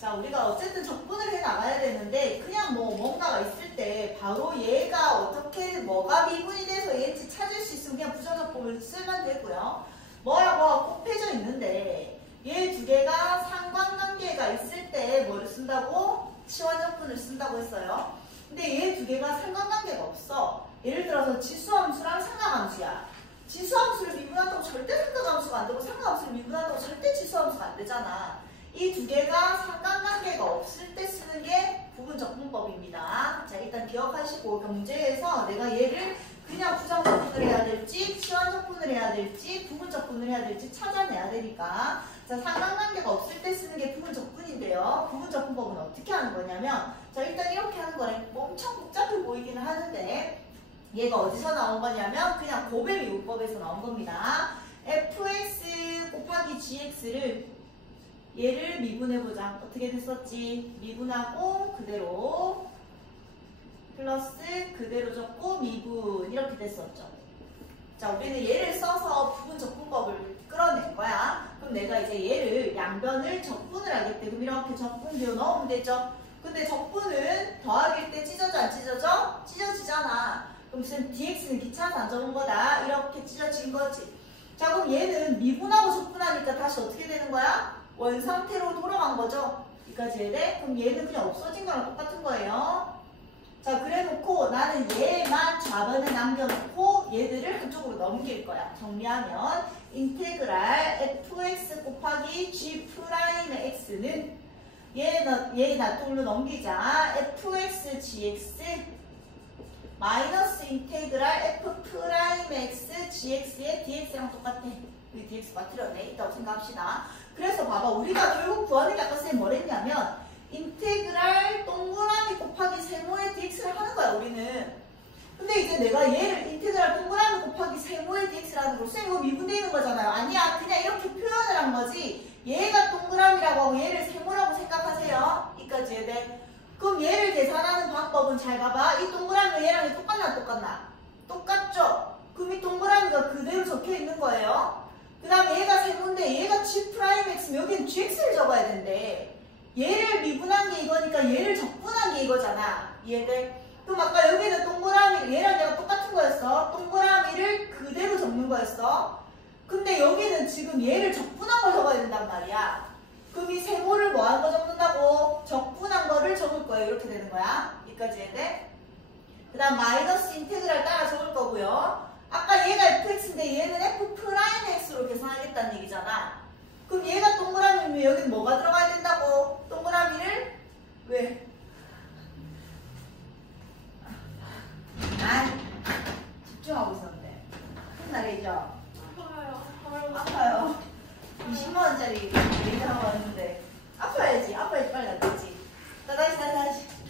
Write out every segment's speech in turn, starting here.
자, 우리가 어쨌든 적분을 해 나가야 되는데 그냥 뭐 뭔가가 있을 때 바로 얘가 어떻게 뭐가 미분이 돼서 얘인지 찾을 수 있으면 그냥 부정적분을 쓰면 되고요. 뭐라고 곱해져 있는데 얘 두 개가 상관관계가 있을 때 뭐를 쓴다고? 치환적분을 쓴다고 했어요. 근데 얘 두 개가 상관관계가 없어. 예를 들어서 지수함수랑 상각함수야. 지수함수를 미분한다고 절대 상각함수가 안 되고 상각함수를 미분한다고 절대 지수함수가 안 되잖아. 이 두 개가 상관관계가 없을 때 쓰는 게 부분적분법입니다. 자, 일단 기억하시고 문제에서 내가 얘를 그냥 부정적분을 해야 될지 치환적분을 해야 될지 부분적분을 해야 될지 찾아내야 되니까 자, 상관관계가 없을 때 쓰는 게 부분적분인데요. 부분적분법은 어떻게 하는 거냐면 자, 일단 이렇게 하는 거는 엄청 복잡해 보이기는 하는데 얘가 어디서 나온 거냐면 그냥 고배 미분법에서 나온 겁니다. fx 곱하기 gx를 얘를 미분해보자. 어떻게 됐었지? 미분하고 그대로 플러스 그대로 적고 미분 이렇게 됐었죠. 자, 우리는 얘를 써서 부분적분법을 끌어낸 거야. 그럼 내가 이제 얘를 양변을 적분을 하겠대. 그럼 이렇게 적분되어 넣으면 되죠. 근데 적분은 더하기일 때 찢어져 안 찢어져? 찢어지잖아. 그럼 지금 dx는 귀찮아서 안 적은 거다. 이렇게 찢어진 거지. 자, 그럼 얘는 미분하고 적분하니까 다시 어떻게 되는 거야? 원상태로 돌아간 거죠. 여기까지 해야 돼? 그럼 얘는 그냥 없어진 거랑 똑같은 거예요. 자, 그래 놓고 나는 얘만 좌변에 남겨놓고 얘들을 그쪽으로 넘길 거야. 정리하면 인테그랄 fx 곱하기 g 프라임의 x는 얘 놔둘로 넘기자. fx gx 마이너스 인테그랄 f 프라임의 x gx의 dx랑 똑같아. 우리 dx가 틀렸네. 있다고 생각합시다. 그래서 봐봐. 우리가 결국 구하는 게 아까 쌤 뭐랬냐면 인테그랄 동그라미 곱하기 세모의 dx를 하는 거야 우리는. 근데 이제 내가 얘를 인테그랄 동그라미 곱하기 세모의 dx를 하는 거 쌤 이거 미분되어 있는 거잖아요. 아니야. 그냥 이렇게 표현을 한 거지. 얘가 동그라미라고 하고 얘를 세모라고 생각하세요. 이까지 해야 돼. 그럼 얘를 계산하는 방법은 잘 봐봐. 이 동그라미가 얘랑 똑같나 똑같나? 똑같죠? 그럼 이 동그라미가 그대로 적혀 있는 거예요. 그 다음에 얘가 세모인데 얘가 G'X면 여기는 GX를 적어야 된대. 얘를 미분한 게 이거니까 얘를 적분한 게 이거잖아. 이해돼? 그럼 아까 여기는 동그라미 얘랑 얘가 똑같은 거였어. 동그라미를 그대로 적는 거였어. 근데 여기는 지금 얘를 적분한 걸 적어야 된단 말이야. 그럼 이 세모를 뭐 하는 거 적는다고? 적분한 거를 적을 거예요. 이렇게 되는 거야. 여기까지 해야 돼? 그 다음 마이너스 인테그랄 따라 적을 거고요. 아까 얘가 fx인데 얘는 f 프라임 x로 계산하겠다는 얘기잖아. 그럼 얘가 동그라미면 여기는 뭐가 들어가야 된다고? 동그라미를 왜? 아, 집중하고 있었는데. 혼나겠죠? 아파요. 20만원짜리 얘기하고 왔는데 아파야지 빨리 안 되지. 자,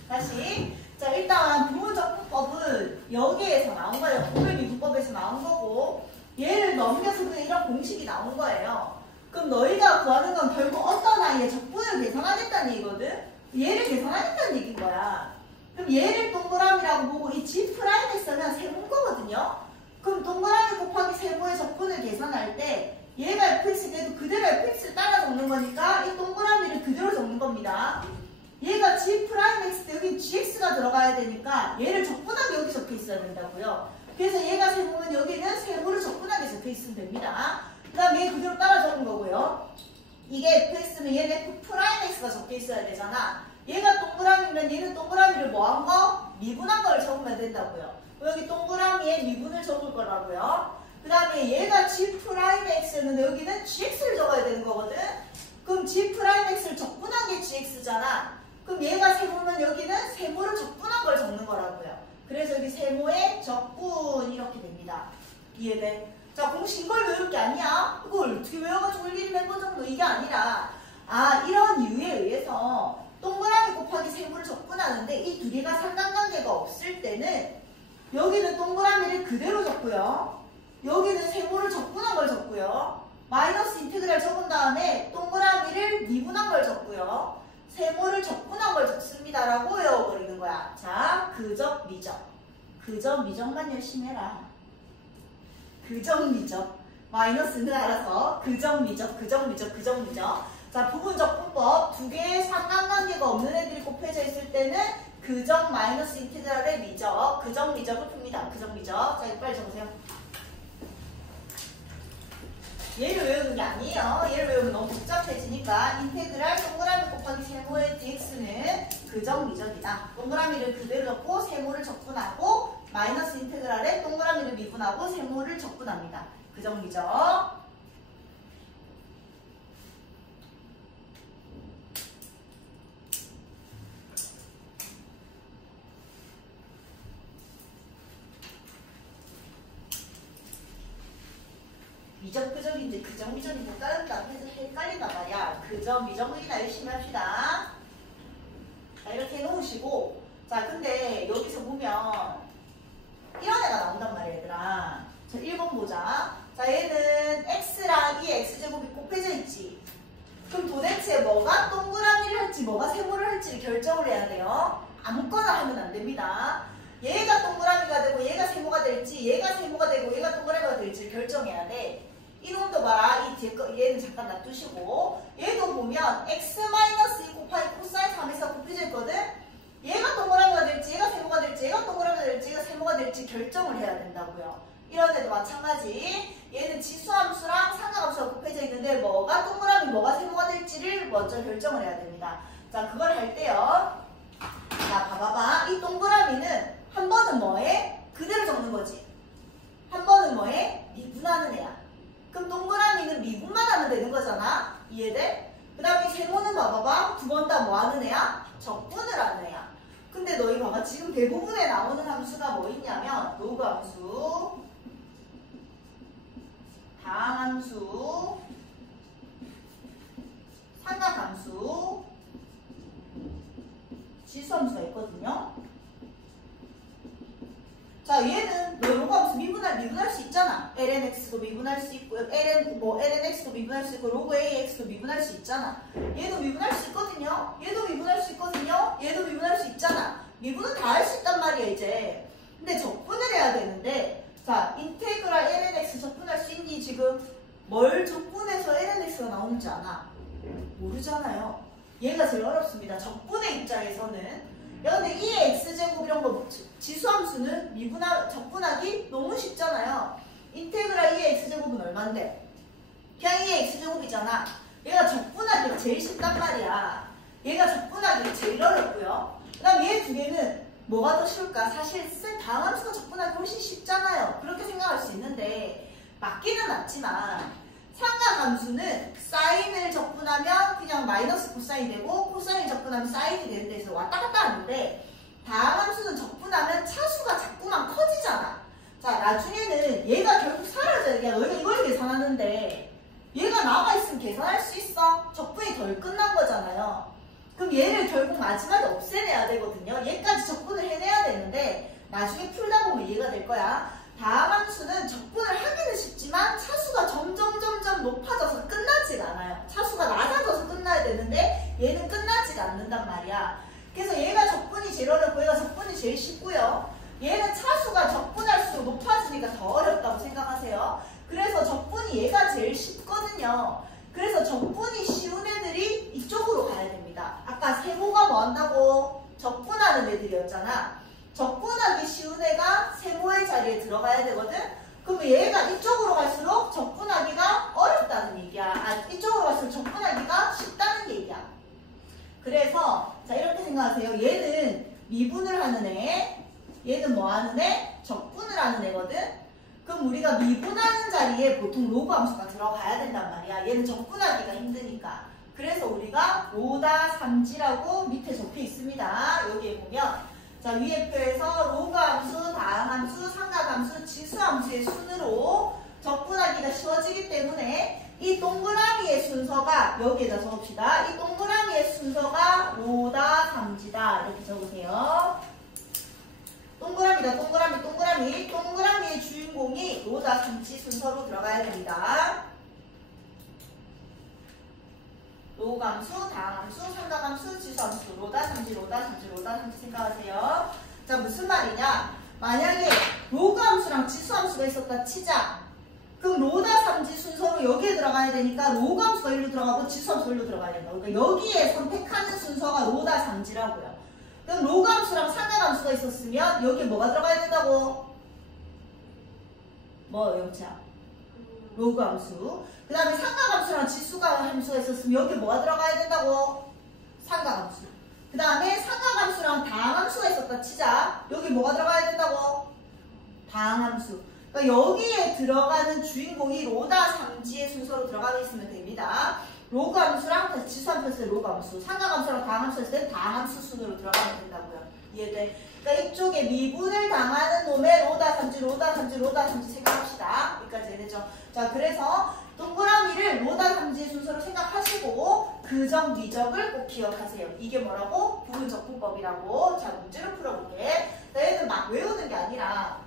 다시. 자, 일단 부분적분법은 여기에서 나온 거예요. 고배미분법에서 나온 거고 얘를 넘겨서 그냥 이런 공식이 나온 거예요. 그럼 너희가 구하는 건 결국 어떤 아이의 적분을 계산하겠다는 얘기거든? 얘를 계산하겠다는 얘기인 거야. 그럼 얘를 동그라미라고 보고 이 G'X는 세모인 거거든요? 그럼 동그라미 곱하기 세모의 적분을 계산할 때 얘가 fx 돼도 그대로 fx를 따라 적는 거니까 이 동그라미를 그대로 적는 겁니다. 얘가 G'X 때 여기 gx가 들어가야 되니까 얘를 적분하게 여기 적혀 있어야 된다고요. 그래서 얘가 세모면 여기는 세모를 적분하게 적혀 있으면 됩니다. 그 다음에 얘 그대로 따라 적은 거고요. 이게 fx면 얘는 f'x가 적혀 있어야 되잖아. 얘가 동그라미면 얘는 동그라미를 뭐 한 거? 미분한 거를 적으면 된다고요. 여기 동그라미에 미분을 적을 거라고요. 그 다음에 얘가 G'X였는데 여기는 gx를 적어야 되는 거거든. 그럼 G'X를 적분한 게 gx잖아. 그럼 얘가 세모면 여기는 세모를 적분한 걸 적는 거라고요. 그래서 여기 세모의 적분 이렇게 됩니다. 이해돼? 자, 공식 이걸 외울 게 아니야. 이걸 어떻게 외워가지고 1, 2, 멤버 정도 이게 아니라 이런 이유에 의해서 동그라미 곱하기 세모를 적분하는데 이 두 개가 상관관계가 없을 때는 여기는 동그라미를 그대로 적고요. 여기는 세모를 적분한 걸 적고요. 마이너스 인테그랄 적은 다음에 동그라미를 미분한 걸 적고요. 세모를 적분한 걸 적습니다라고 외워버리는 거야. 자, 그적, 미적. 그적, 미적만 열심히 해라. 그적, 미적. 마이너스는 알아서 그적, 미적, 그적, 미적, 그적, 미적. 자, 부분적분법 두 개의 상관 미분할수가 없는 애들이 곱해져 있을 때는 그정 마이너스 인테그랄의 미적, 그정 미적을 풉니다. 그정 미적. 자, 이거 빨리 적으세요. 얘를 외우는 게 아니에요. 얘를 외우면 너무 복잡해지니까 인테그랄 동그라미 곱하기 세모의 dx는 그정 미적이다. 동그라미를 그대로 적고 세모를 적분하고 마이너스 인테그랄에 동그라미를 미분하고 세모를 적분합니다. 그정 미적. 미적 그정인지 그정 미적인지 따른다 해서 헷갈린단 말이야. 그정 미적이나 열심히 합시다. 자, 이렇게 해놓으시고, 자, 근데 여기서 보면 이런 애가 나온단 말이야, 얘들아. 자, 1번 보자. 자, 얘는 x랑 이 x제곱이 곱해져 있지. 그럼 도대체 뭐가 동그라미를 할지 뭐가 세모를 할지를 결정을 해야 돼요. 아무거나 하면 안 됩니다. 얘가 동그라미가 되고 얘가 세모가 될지, 얘가 세모가 되고 얘가 동그라미가 될지를 결정해야 돼. 이놈도 봐라. 이 뒤에 거, 얘는 잠깐 놔두시고, 얘도 보면 x-2 곱하기 코사인 3에서 곱해져 있거든. 얘가 동그라미가 될지, 얘가 세모가 될지, 얘가 동그라미가 될지, 얘가 세모가 될지 결정을 해야 된다고요. 이런 데도 마찬가지. 얘는 지수함수랑 상하함수가 곱해져 있는데 뭐가 동그라미, 뭐가 세모가 될지를 먼저 결정을 해야 됩니다. 자, 그걸 할 때요. 자, 봐봐봐. 이 동그라미는 한 번은 뭐해? 그대로 적는 거지. 한 번은 뭐해? 미분하는 애야. 그럼 동그라미는 미분만 하면 되는 거잖아. 이해돼? 그 다음에 세모는 봐봐봐. 두 번 다 뭐 하는 애야? 적분을 하는 애야. 근데 너희 봐봐. 지금 대부분에 나오는 함수가 뭐 있냐면 로그 함수, 다항함수, 삼각함수, 지수함수가 있거든요. 자, 얘는 로그함수 미분할 수 있잖아. lnx도 미분할 수 있고, lnx도 미분할 수 있고, 로그 ax도 미분할 수 있잖아. 얘도 미분할 수 있거든요. 얘도 미분할 수 있거든요. 얘도 미분할 수 있잖아. 미분은 다 할 수 있단 말이야, 이제. 근데 적분을 해야 되는데, 자, 인테그랄 lnx 적분할 수 있니? 지금 뭘 적분해서 lnx가 나오는지 아나? 모르잖아요. 얘가 제일 어렵습니다. 적분의 입장에서는. 야, 근데 이 x제곱 이런 거 지수함수는 적분하기 너무 쉽잖아요. 인테그랄 2의 x제곱은 얼만데? 그냥 2의 x제곱이잖아. 얘가 적분하기가 제일 쉽단 말이야. 얘가 적분하기가 제일 어렵고요. 그 다음 얘 두 개는 뭐가 더 쉬울까? 사실 다항함수가 적분하기 훨씬 쉽잖아요. 그렇게 생각할 수 있는데 맞기는 맞지만 삼각함수는 사인을 적분하면 그냥 마이너스 코사인이 되고 코사인을 적분하면 사인이 되는 데서 왔다 갔다 하는데 다항함수는 적분하면 차수가 자꾸만 커지잖아. 자, 나중에는 얘가 결국 사라져요. 야, 너희가 이걸 계산하는데 얘가 남아있으면 계산할 수 있어? 적분이 덜 끝난 거잖아요. 그럼 얘를 결국 마지막에 없애내야 되거든요. 얘까지 적분을 해내야 되는데 나중에 풀다 보면 이해가 될 거야. 다항함수는 적분을 하기는 쉽지만 차수가 점점 높아져서 끝나지가 않아요. 차수가 낮아져서 끝나야 되는데 얘는 끝나지가 않는단 말이야. 그래서 얘가 적분이 제일 어렵고 얘가 적분이 제일 쉽고요. 얘는 차수가 적분할수록 높아지니까 더 어렵다고 생각하세요. 그래서 적분이 얘가 제일 쉽거든요. 그래서 적분이 쉬운 애들이 이쪽으로 가야 됩니다. 아까 세모가 뭐 한다고? 적분하는 애들이었잖아. 적분하기 쉬운 애가 세모의 자리에 들어가야 되거든? 그러면 얘가 이쪽으로 갈수록 적분하기가 어렵다는 얘기야. 이쪽으로 갈수록 적분하기가 쉽다는 얘기야. 그래서 자, 이렇게 생각하세요. 얘는 미분을 하는 애, 얘는 뭐 하는 애? 적분을 하는 애거든? 그럼 우리가 미분하는 자리에 보통 로그 함수가 들어가야 된단 말이야. 얘는 적분하기가 힘드니까. 그래서 우리가 로다 3지라고 밑에 적혀 있습니다. 여기에 보면 자, 위에 표에서 로그 함수, 다항함수, 삼각함수, 지수함수의 순으로 적분하기가 쉬워지기 때문에 이 동그라미의 순서가 여기에다 적읍시다. 이 동그라미의 순서가 로다 3지다. 이렇게 적으세요. 동그라미다. 동그라미의 주인공이 로다 3지 순서로 들어가야 됩니다. 로그함수, 다항함수, 삼각함수, 지수함수, 로다 3지 생각하세요. 자, 무슨 말이냐? 만약에 로그함수랑 지수함수가 있었다 치자. 그럼 로다 3지 순서로 여기에 들어가야 되니까 로그함수가 1로 들어가고 지수함수가 1로 들어가야 된다. 그러니까 여기에 선택하는 순서가 로다 삼지라고요. 그럼 로그 함수랑 상각 함수가 있었으면 여기에 뭐가 들어가야 된다고? 뭐 영채야? 로그 함수. 그 다음에 상각 함수랑 지수가 함수가 있었으면 여기에 뭐가 들어가야 된다고? 상각 함수. 그 다음에 상각 함수랑 다항 함수가 있었다 치자. 여기 뭐가 들어가야 된다고? 다항 함수. 그러니까 여기에 들어가는 주인공이 로다 삼지의 순서로 들어가고 있으면 됩니다. 로그 함수랑 지수 함수 했을 때 로그 함수, 상각 함수랑 다항 함수 했을 때 다항 함수 순으로 들어가면 된다고요. 이해돼? 그러니까 이쪽에 미분을 당하는 놈의 로다 삼지, 로다 삼지, 로다 삼지 생각합시다. 여기까지 이해되죠? 자, 그래서 동그라미를 로다 삼지의 순서로 생각하시고 그적, 미적을 꼭 기억하세요. 이게 뭐라고? 부분적분법이라고. 자, 문제를 풀어볼게. 얘는 막 외우는 게 아니라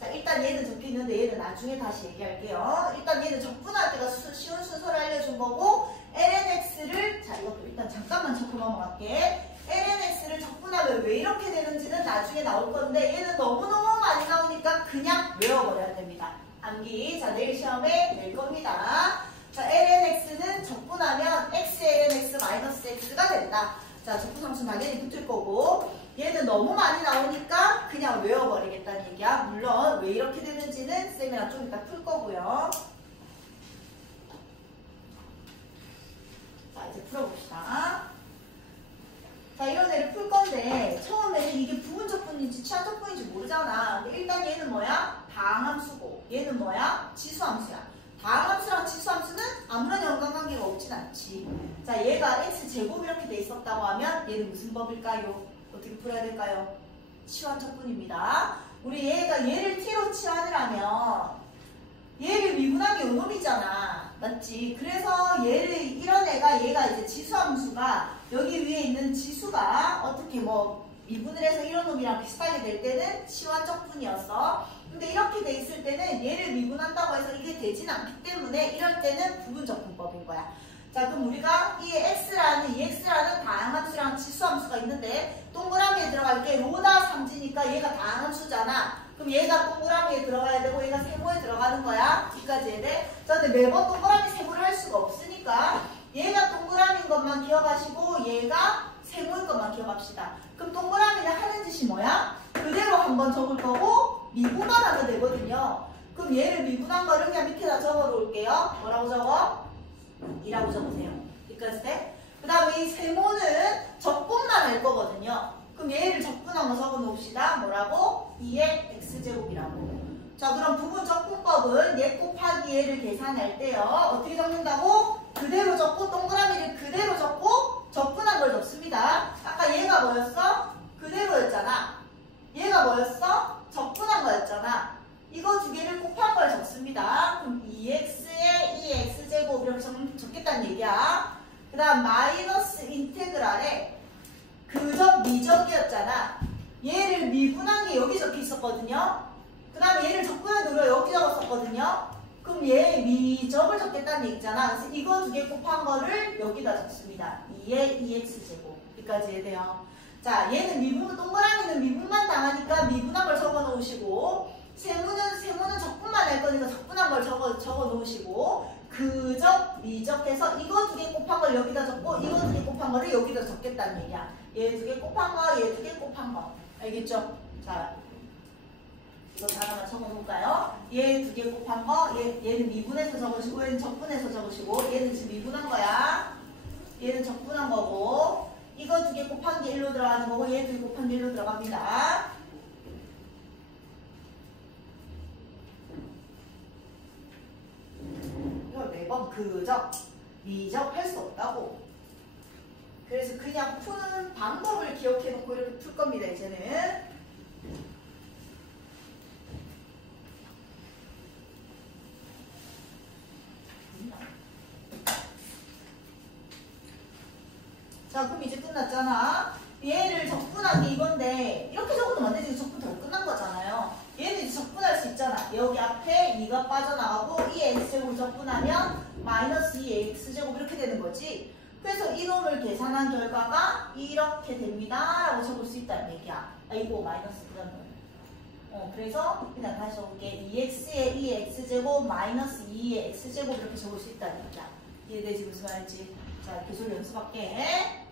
자, 일단 얘는 적혀있는데 얘는 나중에 다시 얘기할게요. 일단 얘는 적분할 때가 쉬운 순서를 알려준 거고 lnx를 자, 이것도 일단 잠깐만 적고 넘어갈게. lnx를 적분하면 왜 이렇게 되는지는 나중에 나올 건데 얘는 너무너무 많이 나오니까 그냥 외워버려야 됩니다. 암기. 자, 내일 시험에 낼 겁니다. 자, lnx는 적분하면 xlnx x가 된다. 자, 적분함수 당연히 붙을 거고 얘는 너무 많이 나오니까 그냥 외워버리겠다는 얘기야. 물론 왜 이렇게 되는지는 쌤이랑 좀 이따 풀 거고요. 자, 이제 풀어봅시다. 자, 이런 애를 풀 건데 처음에는 이게 부분적분인지 취한적분인지 모르잖아. 근데 일단 얘는 뭐야? 다항함수고 얘는 뭐야? 지수함수야. 다항함수랑 지수함수는 아무런 연관관계가 없진 않지. 자, 얘가 x제곱 이렇게 돼 있었다고 하면 얘는 무슨 법일까요? 어떻게 풀어야 될까요? 치환적분입니다. 우리 얘를 t로 치환을 하면 얘를 미분한 게 요놈이잖아. 맞지? 그래서 이런 애가 얘가 이제 지수함수가 여기 위에 있는 지수가 어떻게 뭐 미분을 해서 이런 놈이랑 비슷하게 될 때는 치환적분이었어. 근데 이렇게 돼 있을 때는 얘를 미분한다고 해서 이게 되진 않기 때문에 이럴 때는 부분적분법인 거야. 자, 그럼 우리가 이 EX라는 다항함수랑 지수함수가 있는데 동그라미에 들어갈 게 로다 삼지니까 얘가 다항함수잖아. 그럼 얘가 동그라미에 들어가야 되고 얘가 세모에 들어가는 거야. 여기까지 해야 돼. 자, 근데 매번 동그라미 세모를 할 수가 없으니까 얘가 동그라미인 것만 기억하시고 얘가 세모인 것만 기억합시다. 그럼 동그라미는 하는 짓이 뭐야? 그대로 한번 적을 거고 미분만 하면 되거든요. 그럼 얘를 미분한 거를 그냥 밑에다 적어 놓을게요. 뭐라고 적어? 2라고 적으세요. 여기까지 돼? 그 다음에 이 세모는 적분만 할 거거든요. 그럼 얘를 적분한 거 적어 놓읍시다. 뭐라고? 2의 x제곱이라고. 자, 그럼 부분 적분법은 얘 곱하기 얘를 계산할 때요. 어떻게 적는다고? 그대로 적고 동그라미를 그대로 적고 적분한 걸 적습니다. 아까 얘가 뭐였어? 그대로였잖아. 얘가 뭐였어? 적분한 거였잖아. 이거 두 개를 곱한 걸 적습니다. 그럼 2x에 2x제곱 이렇게 적겠다는 얘기야. 그 다음 마이너스 인테그랄에 그적 미적이었잖아. 얘를 미분한 게 여기 적혀 있었거든요. 그 다음에 얘를 적분한 게 우리가 여기 적었었거든요. 그럼 얘 미적을 적겠다는 얘기잖아. 그래서 이거 두 개 곱한 거를 여기다 적습니다. 2의 2x제곱. 여기까지 해야 돼요. 자, 얘는 미분, 동그라미는 미분만 당하니까 미분한 걸 적어 놓으시고 세모는 적분만 할 거니까 적분한 걸 적어 놓으시고 그적, 미적해서 이거 두 개 곱한 걸 여기다 적고 이거 두 개 곱한 거를 여기다 적겠다는 얘기야. 얘 두 개 곱한 거, 얘 두 개 곱한 거. 알겠죠? 자, 이거 하나만 적어 놓을까요? 얘 두 개 곱한 거, 얘는 미분해서 적으시고 얘는 적분해서 적으시고 얘는 지금 미분한 거야. 얘는 적분한 거고 이거 두 개 곱한 게 1로 들어가는 거고 얘 두 개 곱한 게 1로 들어갑니다. 매번 그적, 미적 할 수 없다고. 그래서 그냥 푸는 방법을 기억해 놓고 이렇게 풀 겁니다. 이제는. 자, 그럼 이제 끝났잖아. 얘를 적분한 게 이건데 이렇게 적어도 안 되지. 적분 덜 끝난 거잖아요. 얘는 이제 적분할 수 있잖아. 여기 앞에 2가 빠져나가고 이 x제곱을 적분하면 마이너스 2 x제곱 이렇게 되는 거지. 그래서 이놈을 계산한 결과가 이렇게 됩니다 라고 적을 수 있다는 얘기야. 아이고 마이너스 그다음 그래서 그냥 다시 적을게. 2x에 2x제곱 마이너스 2의 x제곱 이렇게 적을 수 있다는 얘기야. 이해되지 무슨 말인지. 자, 계속 연습할게.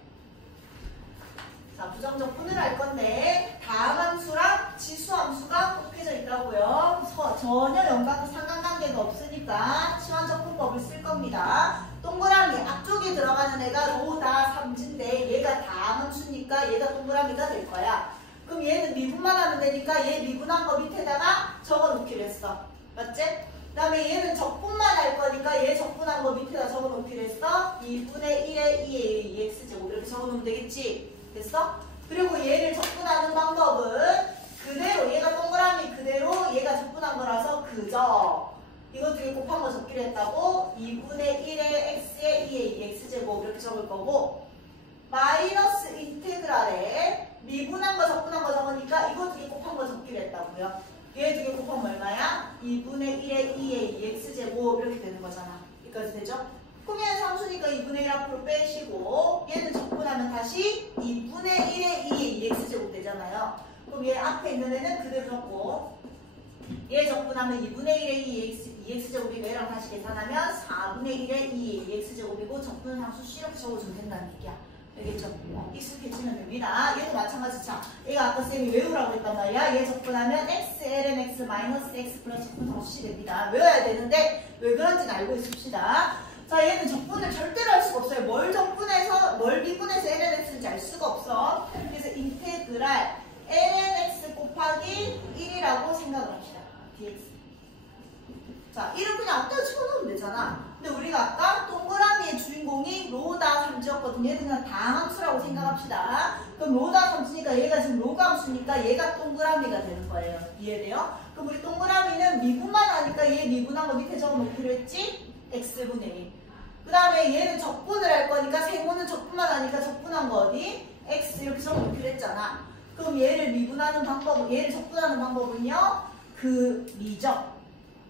부정적분을 할 건데 다함함수랑 지수함수가 곱해져 있다고요. 전혀 상관관계가 없으니까 치환적분법을 쓸 겁니다. 동그라미 앞쪽에 들어가는 애가 로다 삼지인데 얘가 다함함수니까 얘가 동그라미가 될 거야. 그럼 얘는 미분만 하면 되니까 얘 미분한 거 밑에다가 적어놓기로 했어. 맞지? 그 다음에 얘는 적분만 할 거니까 얘 적분한 거 밑에다 적어놓기로 했어. 2분의 1의 2의 2x제곱 이렇게 적어놓으면 되겠지? 됐어? 그리고 얘를 적분하는 방법은 그대로 얘가 동그라미 그대로 얘가 적분한 거라서 그저 이거 두 개 곱한 거 적기로 했다고 2분의 1의 x의 2의 2x제곱 이렇게 적을 거고 마이너스 인테그랄에 미분한 거 적분한 거 적으니까 이거 두 개 곱한 거 적기로 했다고요. 얘 두 개 곱하면 얼마야? 2분의 1의 2의 2x제곱 이렇게 되는 거잖아. 여기까지 되죠? 그러면 상수니까 2분의 1 앞으로 빼시고 얘는 적분하면 다시 2분의 1의 2의 2x제곱 되잖아요. 그럼 얘 앞에 있는 애는 그대로 적고 얘 적분하면 2분의 1의 2x제곱이고 얘랑 다시 계산하면 4분의 1의 2의 2x제곱이고 적분 상수 C 이렇게 적어주면 된다는 얘기야. 알겠죠? 익숙해지면 됩니다. 얘도 마찬가지. 자, 얘가 아까 쌤이 외우라고 했단 말이야. 얘 적분하면 x, ln x, 마이너스 x 플러스 적분 상수 C 됩니다. 외워야 되는데 왜 그런지는 알고 있읍시다. 자, 얘는 적분을 절대로 할 수가 없어요. 뭘 적분해서, 뭘 미분해서 ln x인지 알 수가 없어. 그래서 인테그랄 ln x 곱하기 1이라고 생각을 합시다. dx. 자, 1을 그냥 앞에다 집어넣으면 되잖아. 근데 우리가 아까 동그라미의 주인공이 로다 함수였거든요. 얘는 그냥 다함수라고 생각합시다. 그럼 로다 함수니까 얘가 지금 로가 함수니까 얘가 동그라미가 되는 거예요. 이해돼요? 그럼 우리 동그라미는 미분만 하니까 얘 미분한 거 밑에 적어놓기로 했지? x분의 1. 그 다음에 얘는 적분을 할 거니까 세모는 적분만 하니까 적분한 거 어디? x 이렇게 적어놓기로 했잖아. 그럼 얘를 미분하는 방법, 얘를 적분하는 방법은요? 그 미적.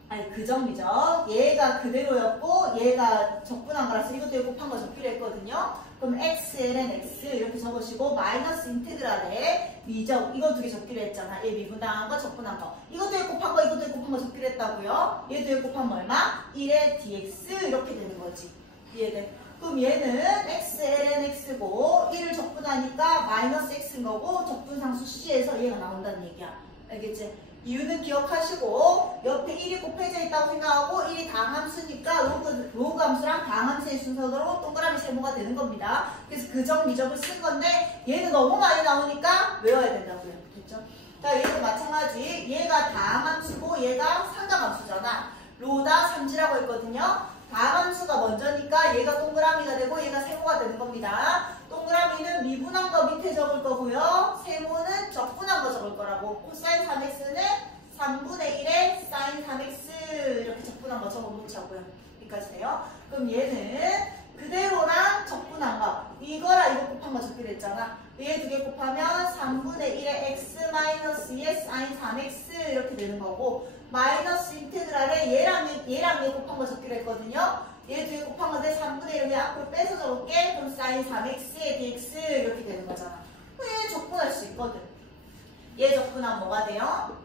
아니 그정미적. 얘가 그대로였고 얘가 적분한 거라서 이것도 곱한 거 적기로 했거든요. 그럼 x, ln x 이렇게 적으시고 마이너스 인테그랄에 미적 이거 두 개 적기로 했잖아. 얘 미분당한 거 적분한 거 이것도 곱한 거 이것도 곱한 거 적기로 했다고요. 얘도 곱하면 얼마? 1의 dx 이렇게 되는 거지. 이해돼? 그럼 얘는 x, ln x고 1을 적분하니까 마이너스 x인 거고 적분상수 C에서 얘가 나온다는 얘기야. 알겠지? 이유는 기억하시고 옆에 1이 곱해져 있다고 생각하고 1이 다함수니까 로그 함수랑 다함수의 순서대로 동그라미 세모가 되는 겁니다. 그래서 그정, 미적을 쓴 건데 얘는 너무 많이 나오니까 외워야 된다고요. 됐죠? 자, 얘도 마찬가지. 얘가 다함수고 얘가 상각함수잖아. 로다 삼지라고 했거든요. 다함수가 먼저니까 얘가 동그라미가 되고 얘가 세모가 되는 겁니다. 동그라미는 미분한 거 밑에 적을 거고요. 세모는 적분한 거 적을 거라고. 코사인 3x는 3분의 1에 사인 3x 이렇게 적분한 거 적어 놓자고요. 여기까지 돼요. 그럼 얘는 그대로랑 적분한 거 이거랑 이거 곱한 거 적기로 했잖아. 얘 두 개 곱하면 3분의 1에 x 마이너스 2에 사인 3x 이렇게 되는 거고 마이너스 인테그랄에 얘랑 얘 곱한 거 적기로 했거든요. 얘 두 개 곱한 건데 3분의 1을 앞으로 빼서 적을게. 그럼 사인 3x에 dx 이렇게 되는 거잖아. 얘 적분할 수 있거든. 얘 적분하면 뭐가 돼요?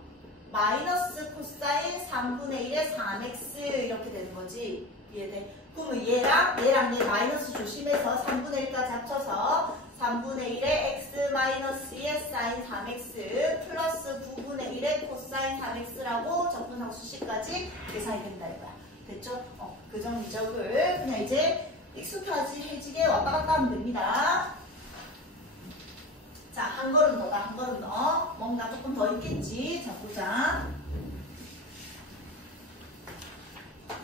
마이너스 코사인 3분의 1에 3x 이렇게 되는 거지. 이해돼? 그러면 얘랑 얘 마이너스 조심해서 3분의 1까지 합쳐서 3분의 1에 x 마이너스 2의 사인 3x 플러스 9분의 1의 코사인 3x라고 적분상수 C까지 계산이 된다 이거야. 됐죠? 그정 미적을 그냥 이제 익숙해지게 왔다 갔다 하면 됩니다. 자, 한 걸음 더다, 한 걸음 더. 뭔가 조금 더 있겠지. 자, 보자.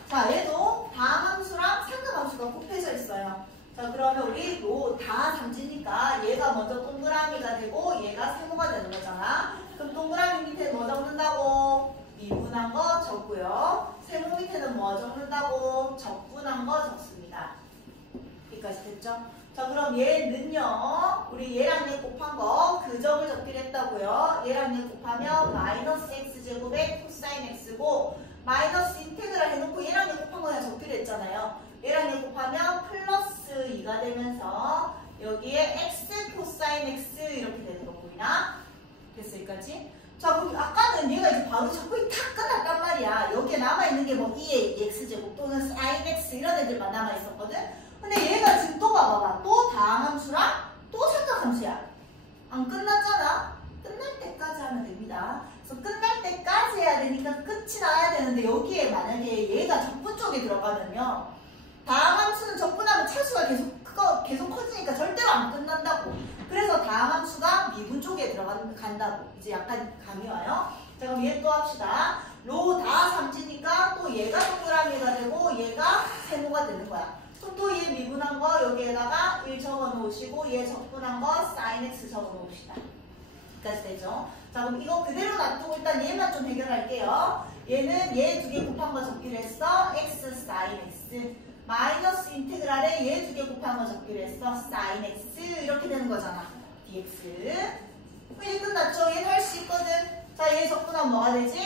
자, 얘도 다함수랑 상각함수가 곱해져 있어요. 자, 그러면 우리 다 삼지니까 얘가 먼저 동그라미가 되고 얘가 세모가 되는 거잖아. 그럼 동그라미 밑에 뭐 적는다고? 미분한 거 적고요. 세모 밑에는 뭐 적는다고? 적분한 거 적습니다. 여기까지 됐죠? 자, 그럼 얘는요, 우리 얘랑 얘 곱한 거 그점을 적기로 했다고요. 얘랑 얘 곱하면 마이너스 x제곱에 코사인 x고 마이너스 인테그랄 해놓고 얘랑 얘 곱한 거 그냥 적기로 했잖아요. 얘랑 얘 곱하면 플러스 2가 되면서 여기에 x 코사인 x 이렇게 되는 거 보이나? 됐어, 여기까지? 자, 그럼 아까는 얘가 이제 바로 적분이 탁 끝났단 말이야. 여기에 남아있는 게 뭐 2의 x제곱 또는 sin x 이런 애들만 남아있었거든? 근데 얘가 지금 또 봐봐봐. 또 다함수랑 또 삼각함수야. 안 끝났잖아. 끝날 때까지 하면 됩니다. 그래서 끝날 때까지 해야 되니까 끝이 나야 되는데 여기에 만약에 얘가 적분 쪽에 들어가면요. 다음 함수는 적분하면 차수가 계속 커지니까 절대로 안 끝난다고. 그래서 다음 함수가 미분 쪽에 들어간다고. 이제 약간 감이 와요. 자, 그럼 얘 또 합시다. 로 다 삼지니까 또 얘가 동그라미가 되고 얘가 세모가 되는 거야. 그럼 또 얘 미분한 거 여기에다가 1 적어 놓으시고 얘 적분한 거 sin x 적어 놓읍시다. 여기까지 되죠. 자, 그럼 이거 그대로 놔두고 일단 얘만 좀 해결할게요. 얘는 얘 두 개 곱한 거 적기로 했어. x sin x. 마이너스 인테그랄에 얘 두 개 곱한 거 적기로 했어. sin x. 이렇게 되는 거잖아. dx. 이제 끝났죠? 얘는 할 수 있거든. 자, 얘 적분하면 뭐가 되지?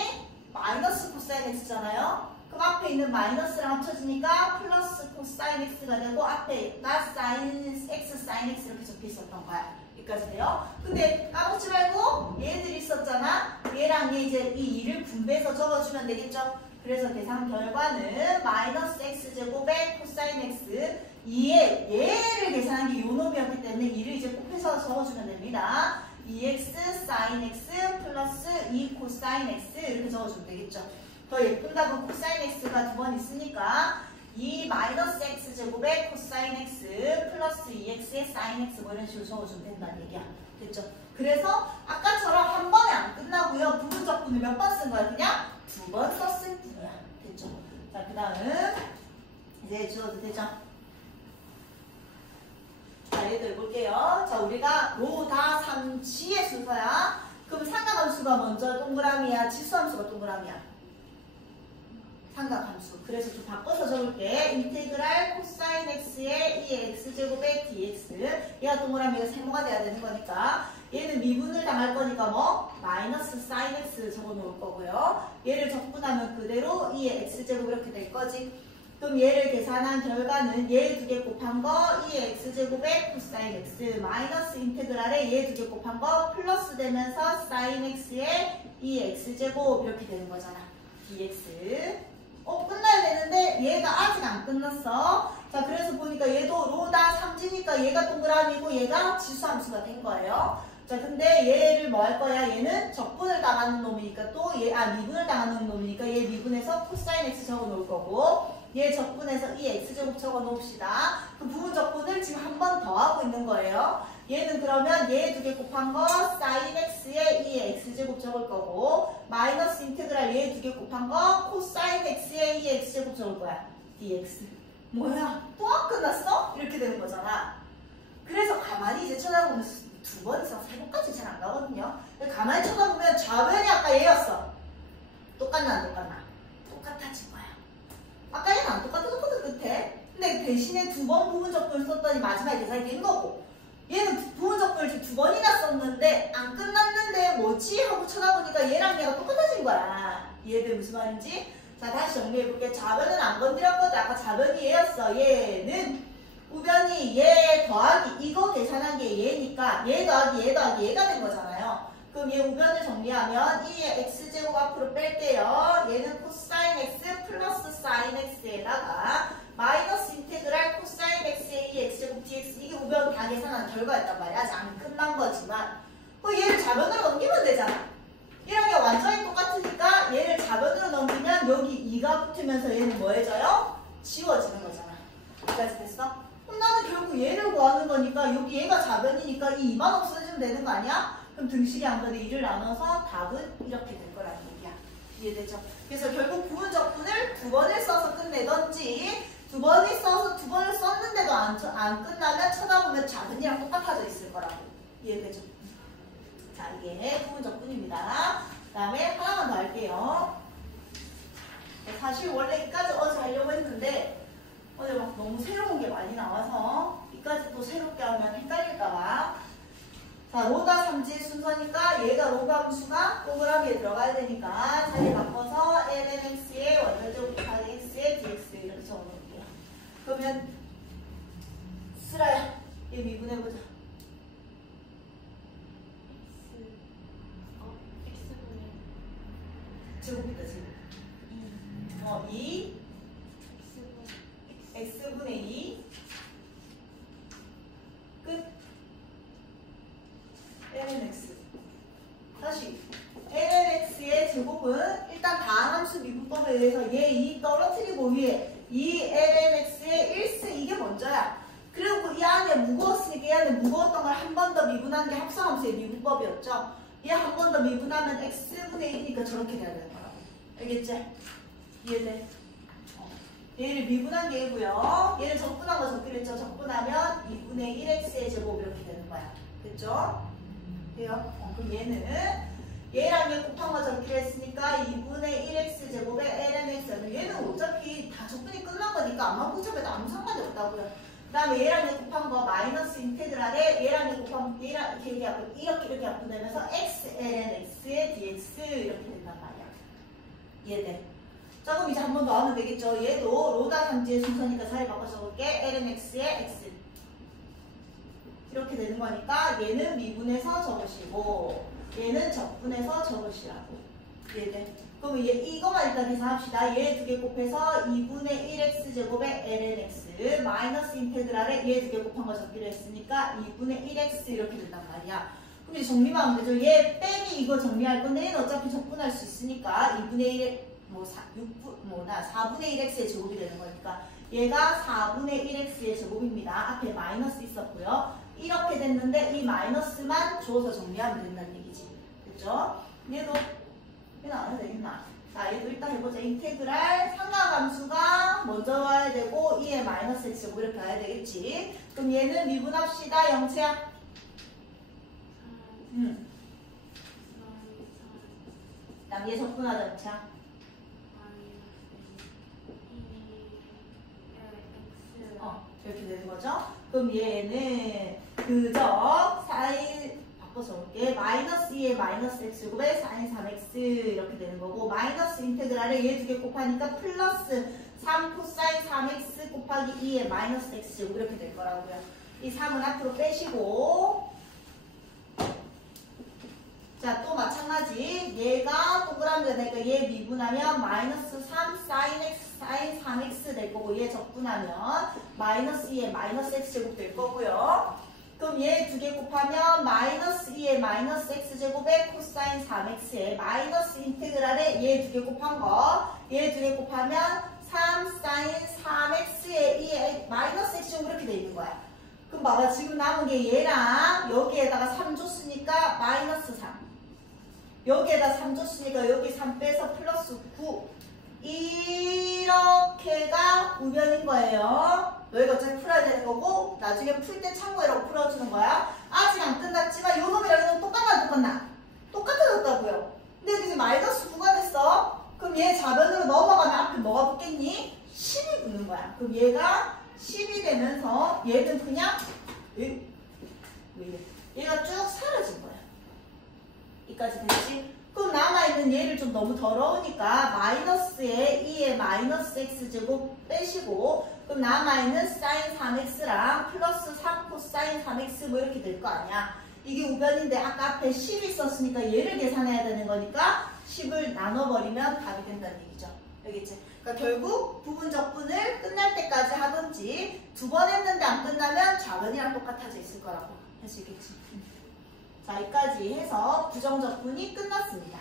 마이너스 코사인 x잖아요. 그럼 앞에 있는 마이너스랑 합쳐지니까 플러스 코사인 x가 되고 앞에가 sin x, sin x 이렇게 적혀 있었던 거야. 여기까지 돼요. 근데 까먹지 말고 얘들이 있었잖아. 얘랑 얘 이제 이 2를 분배해서 적어주면 되겠죠. 그래서 계산 결과는 마이너스 x제곱에 코사인 x 2에 얘를 계산한 게 요 놈이었기 때문에 2를 이제 곱해서 적어주면 됩니다. 2x sin x 플러스 2 코사인 x 이렇게 적어주면 되겠죠. 더 예쁜 답은 코사인 x가 두 번 있으니까 2 마이너스 x제곱에 코사인 x 플러스 2x의 sin x 뭐 이런 식으로 적어주면 된다는 얘기야. 됐죠? 그래서 아까처럼 한 번에 안 끝나고요. 부분 적분을 몇 번 쓴 거야? 그냥 두 번 썼을 뿐이야. 됐죠? 자, 그 다음 이제 지워도 되죠? 자, 얘들 볼게요. 자, 우리가 로 다 삼지의 순서야. 그럼 삼각함수가 먼저 동그라미야? 지수함수가 동그라미야? 삼각함수. 그래서 좀 바꿔서 적을게. 인테그랄 코사인 x의 2x제곱의 dx. 얘가 동그라미가 세모가 돼야 되는 거니까. 얘는 미분을 당할 거니까 뭐? 마이너스 sin x 적어 놓을 거고요. 얘를 적분하면 그대로 2의 x제곱 이렇게 될 거지. 그럼 얘를 계산한 결과는 얘 두 개 곱한 거 2의 x제곱에 코사인 x 마이너스 인테그랄에 얘 두 개 곱한 거 플러스 되면서 sin x의 2의 x제곱 이렇게 되는 거잖아. dx. 끝나야 되는데 얘가 아직 안 끝났어. 자, 그래서 보니까 얘도 로다 삼지니까 얘가 동그라미고 얘가 지수함수가 된 거예요. 자, 근데 얘를 뭐 할 거야? 얘는 적분을 당하는 놈이니까 또 미분을 당하는 놈이니까 얘 미분해서 코사인 x 적어 놓을 거고 얘 적분해서 이 x제곱 적어 놓읍시다. 그 부분 적분을 지금 한 번 더 하고 있는 거예요. 얘는 그러면 얘 두 개 곱한 거 sin x의 2의 x제곱 적을 거고 마이너스 인테그랄 얘 두 개 곱한 거 코사인 x의 2의 x제곱 적을 거야. dx. 뭐야? 또 안 끝났어? 이렇게 되는 거잖아. 그래서 가만히 이제 쳐다보면 두 번 이상 세 번까지 잘 안 가거든요. 가만히 쳐다보면 좌변이 아까 얘였어. 똑같나 안 똑같나? 똑같아진 거야. 아까 얘는 안 똑같았거든 끝에. 근데 대신에 두 번 부분 적분을 썼더니 마지막에 계산이 된 거고 얘는 부분 적분을 지금 두 번이나 썼는데 안 끝났는데 뭐지? 하고 쳐다보니까 얘랑 얘가 똑같아진 거야. 이해돼 무슨 말인지? 자, 다시 정리해볼게. 좌변은 안 건드렸거든. 아까 좌변이 얘였어. 얘는 우변이 얘 더하기 이거 계산한 게 얘니까 얘 더하기 얘 더하기 얘가 된 거잖아요. 그럼 얘 우변을 정리하면 이 x제곱 앞으로 뺄게요. 얘는 코사인 x 플러스 사인 x에다가 마이너스 인테그랄 코사인 x의 2x제곱 dx 이게 우변 다 계산한 결과였단 말이야. 아직 안 끝난 거지만 얘를 좌변으로 넘기면 되잖아. 얘랑 얘 완전히 똑같으니까 얘를 좌변으로 넘기면 여기 2가 붙으면서 얘는 뭐 해져요? 지워지는 거잖아. 여기까지 됐어? 그럼 나는 결국 얘를 구하는 거니까 여기 얘가 좌변이니까 이 2만 없어지면 되는 거 아니야? 그럼 등식이 안 그래도 2를 나눠서 답은 이렇게 될 거라는 얘기야. 이해되죠? 그래서 결국 부분 적분을 두 번을 써서 끝내던지 두 번을 썼는데도 안 끝나면 쳐다보면 좌변이랑 똑같아져 있을 거라고. 이해되죠? 자, 이게 부분 적분입니다. 그 다음에 하나만 더 할게요. 사실 원래 이까지 어제 하려고 했는데 어제 막 너무 새로운 게 많이 나와서 이까지 또 새롭게 하면 헷갈릴까봐. 자, 로다 삼지의 순서니까 얘가 로가 함수가 동그라미에 들어가야 되니까 자리 바꿔서 lnx의 원자제곱 곱하기 x의 dx 이렇게 적어놓을게요. 그러면 슬아야 얘 미분해보자. 제곱이다 제곱. 2 x분의 2 끝. lnx. 다시 lnx의 제곱은 일단 다함수 미분법에 의해서 얘 2 떨어뜨리고 위에 이 lnx의 1승 이게 먼저야. 그리고 이 안에 무거웠으니까 이 안에 무거웠던 걸 한 번 더 미분한 게 합성함수의 미분법이었죠. 얘 한 번 더 미분하면 x분의 1이니까 저렇게 돼야 되는 거라고. 알겠지? 이해돼? 얘를 미분한 게 얘고요. 얘를 적분한 거 적기로 했죠. 적분하면 2분의 1x의 제곱 이렇게 되는 거야. 됐죠? 돼요? 그럼 얘는 얘랑 얘 곱한 거 적기로 했으니까 2분의 1x 제곱에 lnx. 얘는 어차피 다 적분이 끝난 거니까 암만 복잡해도 아무 상관이 없다고요. 그 다음에 얘랑 얘 곱한 거 마이너스 인테그랄에 얘랑 얘 곱한 거 얘랑 이렇게 바꾸면서 x lnx의 dx 이렇게 된단 말이야. 이해돼? 자, 그럼 이제 한 번 더 하면 되겠죠. 얘도 로다 상지의 순서니까 자리 바꿔서 볼게. lnx의 x 이렇게 되는 거니까 얘는 미분해서 적으시고 얘는 적분해서 적으시라고. 이해돼? 그럼 이거만 일단 계산합시다. 얘 두 개 곱해서 2분의 1x 제곱에 lnx 마이너스 인테그랄에 얘 두 개 곱한 거 적기로 했으니까 2분의 1x 이렇게 된단 말이야. 그럼 이제 정리만 하면 되죠. 얘 빼기 이거 정리할 건데 얘는 어차피 적분할 수 있으니까 2분의 1 4분의 1x의 제곱이 되는 거니까 얘가 4분의 1x의 제곱입니다. 앞에 마이너스 있었고요. 이렇게 됐는데 이 마이너스만 주어서 정리하면 된다는 얘기지. 그죠? 얘는 안 해도 되겠나? 자, 얘도 일단 해보자. 인테그랄 상하함수가 먼저 와야 되고 2의 마이너스 x 제곱 이렇게 와야 되겠지. 그럼 얘는 미분합시다. 영채야. 그다음 얘 적분하자. 영채야. 이렇게 되는 거죠. 그럼 얘는 그저 4인 바꿔서 볼게. 마이너스 2의 마이너스 x 제곱에 4인 3x 이렇게 되는 거고 마이너스 인테그랄을 얘 두 개 곱하니까 플러스 3 코사인 3x 곱하기 2의 마이너스 x 제곱 이렇게 될 거라고요. 이 3은 앞으로 빼시고 자, 또 마찬가지. 얘가 동그라미 되니까 얘 미분하면 마이너스 3 사인 x 사인 3x 될 거고 얘 적분하면 마이너스 2의 마이너스 x 제곱 될 거고요. 그럼 얘 두 개 곱하면 마이너스 2의 마이너스 x 제곱에 코사인 3x에 마이너스 인테그랄에 얘 두 개 곱한 거 얘 두 개 곱하면 3 사인 3x에 2의 마이너스 x 제곱 이렇게 돼 있는 거야. 그럼 봐봐. 지금 남은 게 얘랑 여기에다가 3 줬으니까 마이너스 3 여기에다 3 줬으니까 여기 3 빼서 플러스 9 이렇게가 우변인 거예요. 여기가 어차피 풀어야 되는 거고 나중에 풀 때 참고해라고 풀어주는 거야. 아직 안 끝났지만 요 놈이랑 이 놈 똑같나 똑같나? 똑같아졌다고요. 근데 여기 마이너스 9가 됐어. 그럼 얘 좌변으로 넘어가면 앞에 뭐가 붙겠니? 10이 붙는 거야. 그럼 얘가 10이 되면서 얘는 그냥 얘가 쭉 사라진 거야. 여기까지 됐지? 그럼 남아있는 얘를 좀 너무 더러우니까 마이너스에 2의 마이너스 x제곱 빼시고 그럼 남아있는 사인 3x랑 플러스 3 코사인 3x 뭐 이렇게 될 거 아니야. 이게 우변인데 아까 앞에 10이 있었으니까 얘를 계산해야 되는 거니까 10을 나눠버리면 답이 된다는 얘기죠. 알겠지? 그러니까 결국 부분 적분을 끝날 때까지 하든지 두 번 했는데 안 끝나면 좌변이랑 똑같아져 있을 거라고 할 수 있겠지. 자, 여기까지 해서 부정적분이 끝났습니다.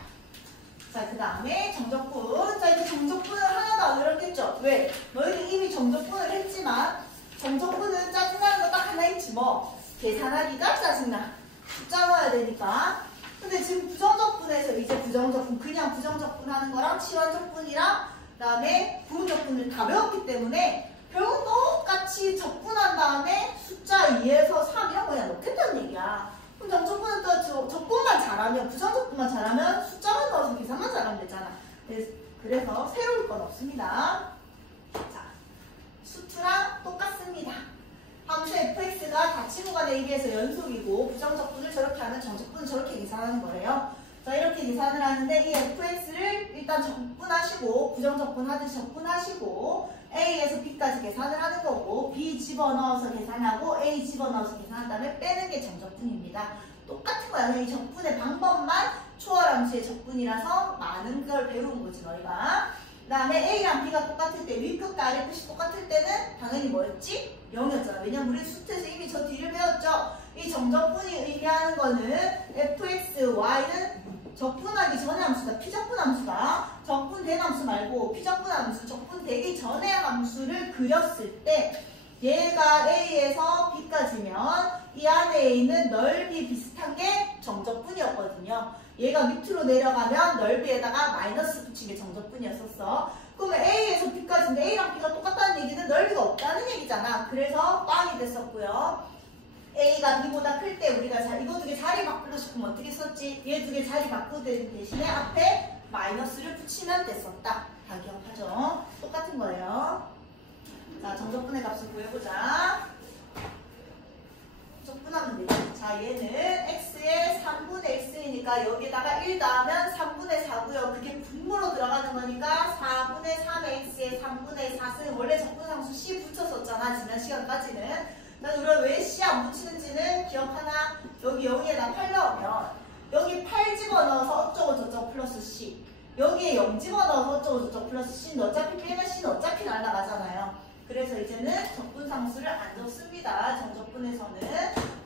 자, 그 다음에 정적분. 자, 이제 정적분을 하나도 안 어렵겠죠? 왜? 너희들 이미 정적분을 했지만 정적분은 짜증나는 거 딱 하나 있지 뭐. 계산하기가 짜증나. 숫자 넣어야 되니까. 근데 지금 부정적분에서 이제 부정적분, 그냥 부정적분 하는 거랑 치환적분이랑 그 다음에 부분적분을 다 배웠기 때문에 결국 똑같이 적분한 다음에 숫자 2에서 3 이런 거 그냥 넣겠다는 얘기야. 그럼 정적분은 또 적분만 잘하면, 부정적분만 잘하면 숫자만 넣어서 계산만 잘하면 되잖아. 그래서 새로울 건 없습니다. 자, 수투랑 똑같습니다. 함수 fx가 다친구간에 의해서 연속이고 부정적분을 저렇게 하면 정적분을 저렇게 계산하는 거래요. 자, 이렇게 계산을 하는데 이 fx를 일단 적분하시고 부정적분 하듯이 적분하시고 a에서 b까지 계산을 하는 거고 b 집어넣어서 계산하고 a 집어넣어서 계산한 다음에 빼는 게 정적분입니다. 똑같은 거야. 이 적분의 방법만 초월함수의 적분이라서 많은 걸 배운 거지 너희가. 다음에 A랑 B가 똑같을 때, 위끝과 아래끝이 똑같을 때는 당연히 뭐였지? 0이었잖아. 왜냐면 우리 수트에서 이미 저 뒤를 배웠죠? 이 정적분이 의미하는 거는 fx, y는 적분하기 전의 함수다. 피적분 함수다. 적분된 함수 말고 피적분 함수, 적분되기 전의 함수를 그렸을 때 얘가 A에서 B까지면 이 안에 있는 넓이 비슷한 게 정적분이었거든요. 얘가 밑으로 내려가면 넓이에다가 마이너스 붙인 게 정적분이었었어. 그러면 A에서 B까지인데 A랑 B가 똑같다는 얘기는 넓이가 없다는 얘기잖아. 그래서 빵이 됐었고요. A가 B보다 클 때 우리가 이거 두 개 자리 바꾸고 싶으면 어떻게 썼지? 얘 두 개 자리 바꾸는 대신에 앞에 마이너스를 붙이면 됐었다. 다 기억하죠? 똑같은 거예요. 자, 정적분의 값을 구해보자. 적분하면 되죠. 자, 얘는 x의 3분의 x이니까 여기다가 1 더하면 3분의 4고요. 그게 분모로 들어가는 거니까 4분의 3의 x의 3분의 4는 원래 적분상수 c 붙였었잖아. 지난 시간까지는. 난 우리가 왜 c 안 붙이는지는 기억하나? 여기 0에다 8 넣으면 여기 8 집어넣어서 어쩌고 저쩌고 플러스 c, 여기에 0 집어넣어서 어쩌고 저쩌고 플러스 c는 어차피 빼면 c는 어차피 날아가잖아요. 그래서 이제는 적분상수를 안 적습니다. 정적분에서는.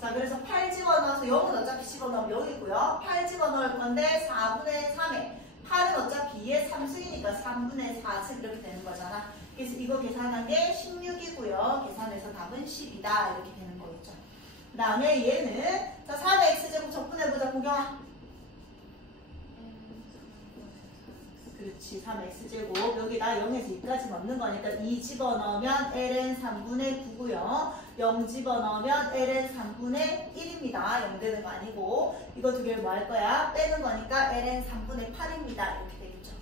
자, 그래서 8 집어넣어서 0은 어차피 집어넣으면 0이고요. 8 집어넣을 건데 4분의 3에 8은 어차피 2의 3승이니까 3분의 4승 이렇게 되는 거잖아. 그래서 이거 계산한 게 16이고요. 계산해서 답은 10이다. 이렇게 되는 거겠죠. 그 다음에 얘는 자 3의 x제곱 적분해보자. 고경아. 그렇지. 3x제곱 여기다 0에서 2까지 넣는 거니까 2 집어넣으면 ln 3분의 9고요. 0 집어넣으면 ln 3분의 1입니다. 0 되는 거 아니고 이거 두 개를 뭐 할 거야? 빼는 거니까 ln 3분의 8입니다. 이렇게 되겠죠.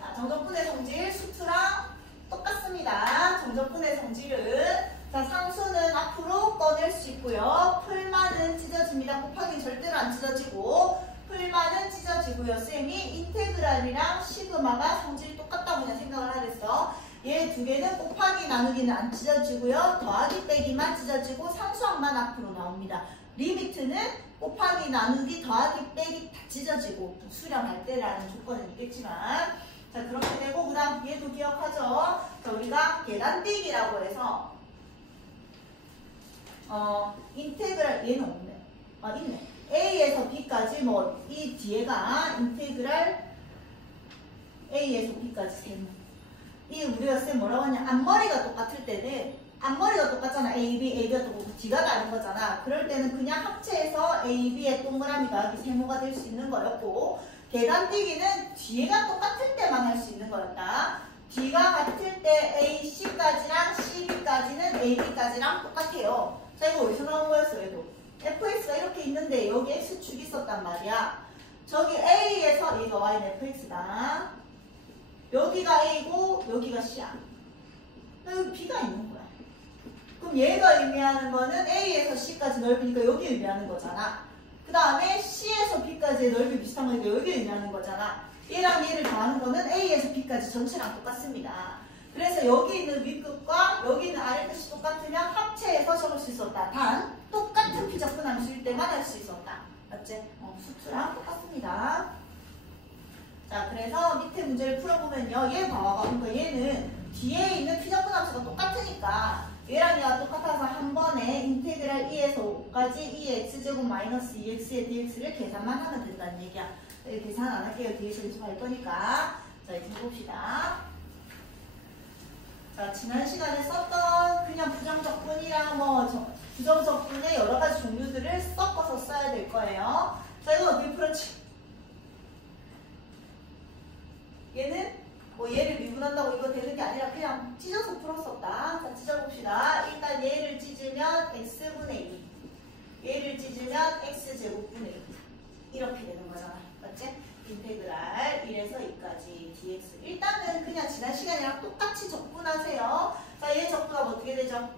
자, 정적분의 성질 수트랑 똑같습니다. 정적분의 성질은 자, 상수는 앞으로 꺼낼 수 있고요. 풀만은 찢어집니다. 곱하기 절대로 안 찢어지고 풀만은 찢어지고요. 쌤이 인테그랄이랑 시그마가 성질이 똑같다고 그냥 생각을 하랬어. 얘 두 개는 곱하기 나누기는 안 찢어지고요. 더하기 빼기만 찢어지고 상수항만 앞으로 나옵니다. 리미트는 곱하기 나누기 더하기 빼기 다 찢어지고 수렴할 때라는 조건은 있겠지만 자 그렇게 되고 그 다음 얘도 기억하죠. 자 우리가 계단뛰기라고 해서 인테그랄 얘는 없네. 있네. A에서 B까지 뭐 이 뒤에가 인테그랄 A에서 B까지 세모. 이 우리가 쌤 뭐라고 하냐? 앞머리가 똑같을 때는 앞머리가 똑같잖아. A, B, A가 똑같고 뒤가 다른 거잖아. 그럴 때는 그냥 합체해서 A, B의 동그라미 더하기 세모가 될 수 있는 거였고 계단뛰기는 뒤가 똑같을 때만 할 수 있는 거였다. 뒤가 같을 때 A, C까지랑 C, B까지는 A, B까지랑 똑같아요. 자 이거 어디서 나온 거였어? 얘도 fx가 이렇게 있는데 여기 x축이 있었단 말이야. 저기 A에서 얘가 y는 fx다. 여기가 A고 여기가 C야. 여기 B가 있는 거야. 그럼 얘가 의미하는 거는 A에서 C까지 넓이니까 여기 의미하는 거잖아. 그 다음에 C에서 B까지의 넓이 비슷한 거니까 여기 의미하는 거잖아. 얘랑 얘를 더하는 거는 A에서 B까지 전체랑 똑같습니다. 그래서 여기 있는 윗끝과 여기 있는 아래끝이 똑같으면 합체해서 적을 수 있었다. 단 똑같은 피적분 함수일 때만 할 수 있었다. 맞지? 수트랑 똑같습니다. 자, 그래서 밑에 문제를 풀어보면요. 얘 봐봐. 그러니까 얘는 뒤에 있는 피적분 함수가 똑같으니까 얘랑 얘가 똑같아서 한 번에 인테그랄 2에서 5까지 2x제곱 마이너스 2x의 dx를 계산만 하면 된다는 얘기야. 계산 안 할게요. 뒤에서 연습할 거니까. 자, 이제 해봅시다. 자, 지난 시간에 썼던 그냥 부정적분이랑 부정적분의 여러 가지 종류들을 섞어서 써야 될 거예요. 자, 이건 어떻게 풀었지? 얘는 얘를 미분한다고 이거 되는 게 아니라 그냥 찢어서 풀었었다. 자, 찢어봅시다. 일단 얘를 찢으면 x분의 2. 얘를 찢으면 x제곱분의 2. 이렇게 되는 거잖아. 맞지? 인테그랄 1에서 2까지 dx. 일단은 그냥 지난 시간이랑 똑같이 적분하세요. 자, 얘 적분하면 어떻게 되죠?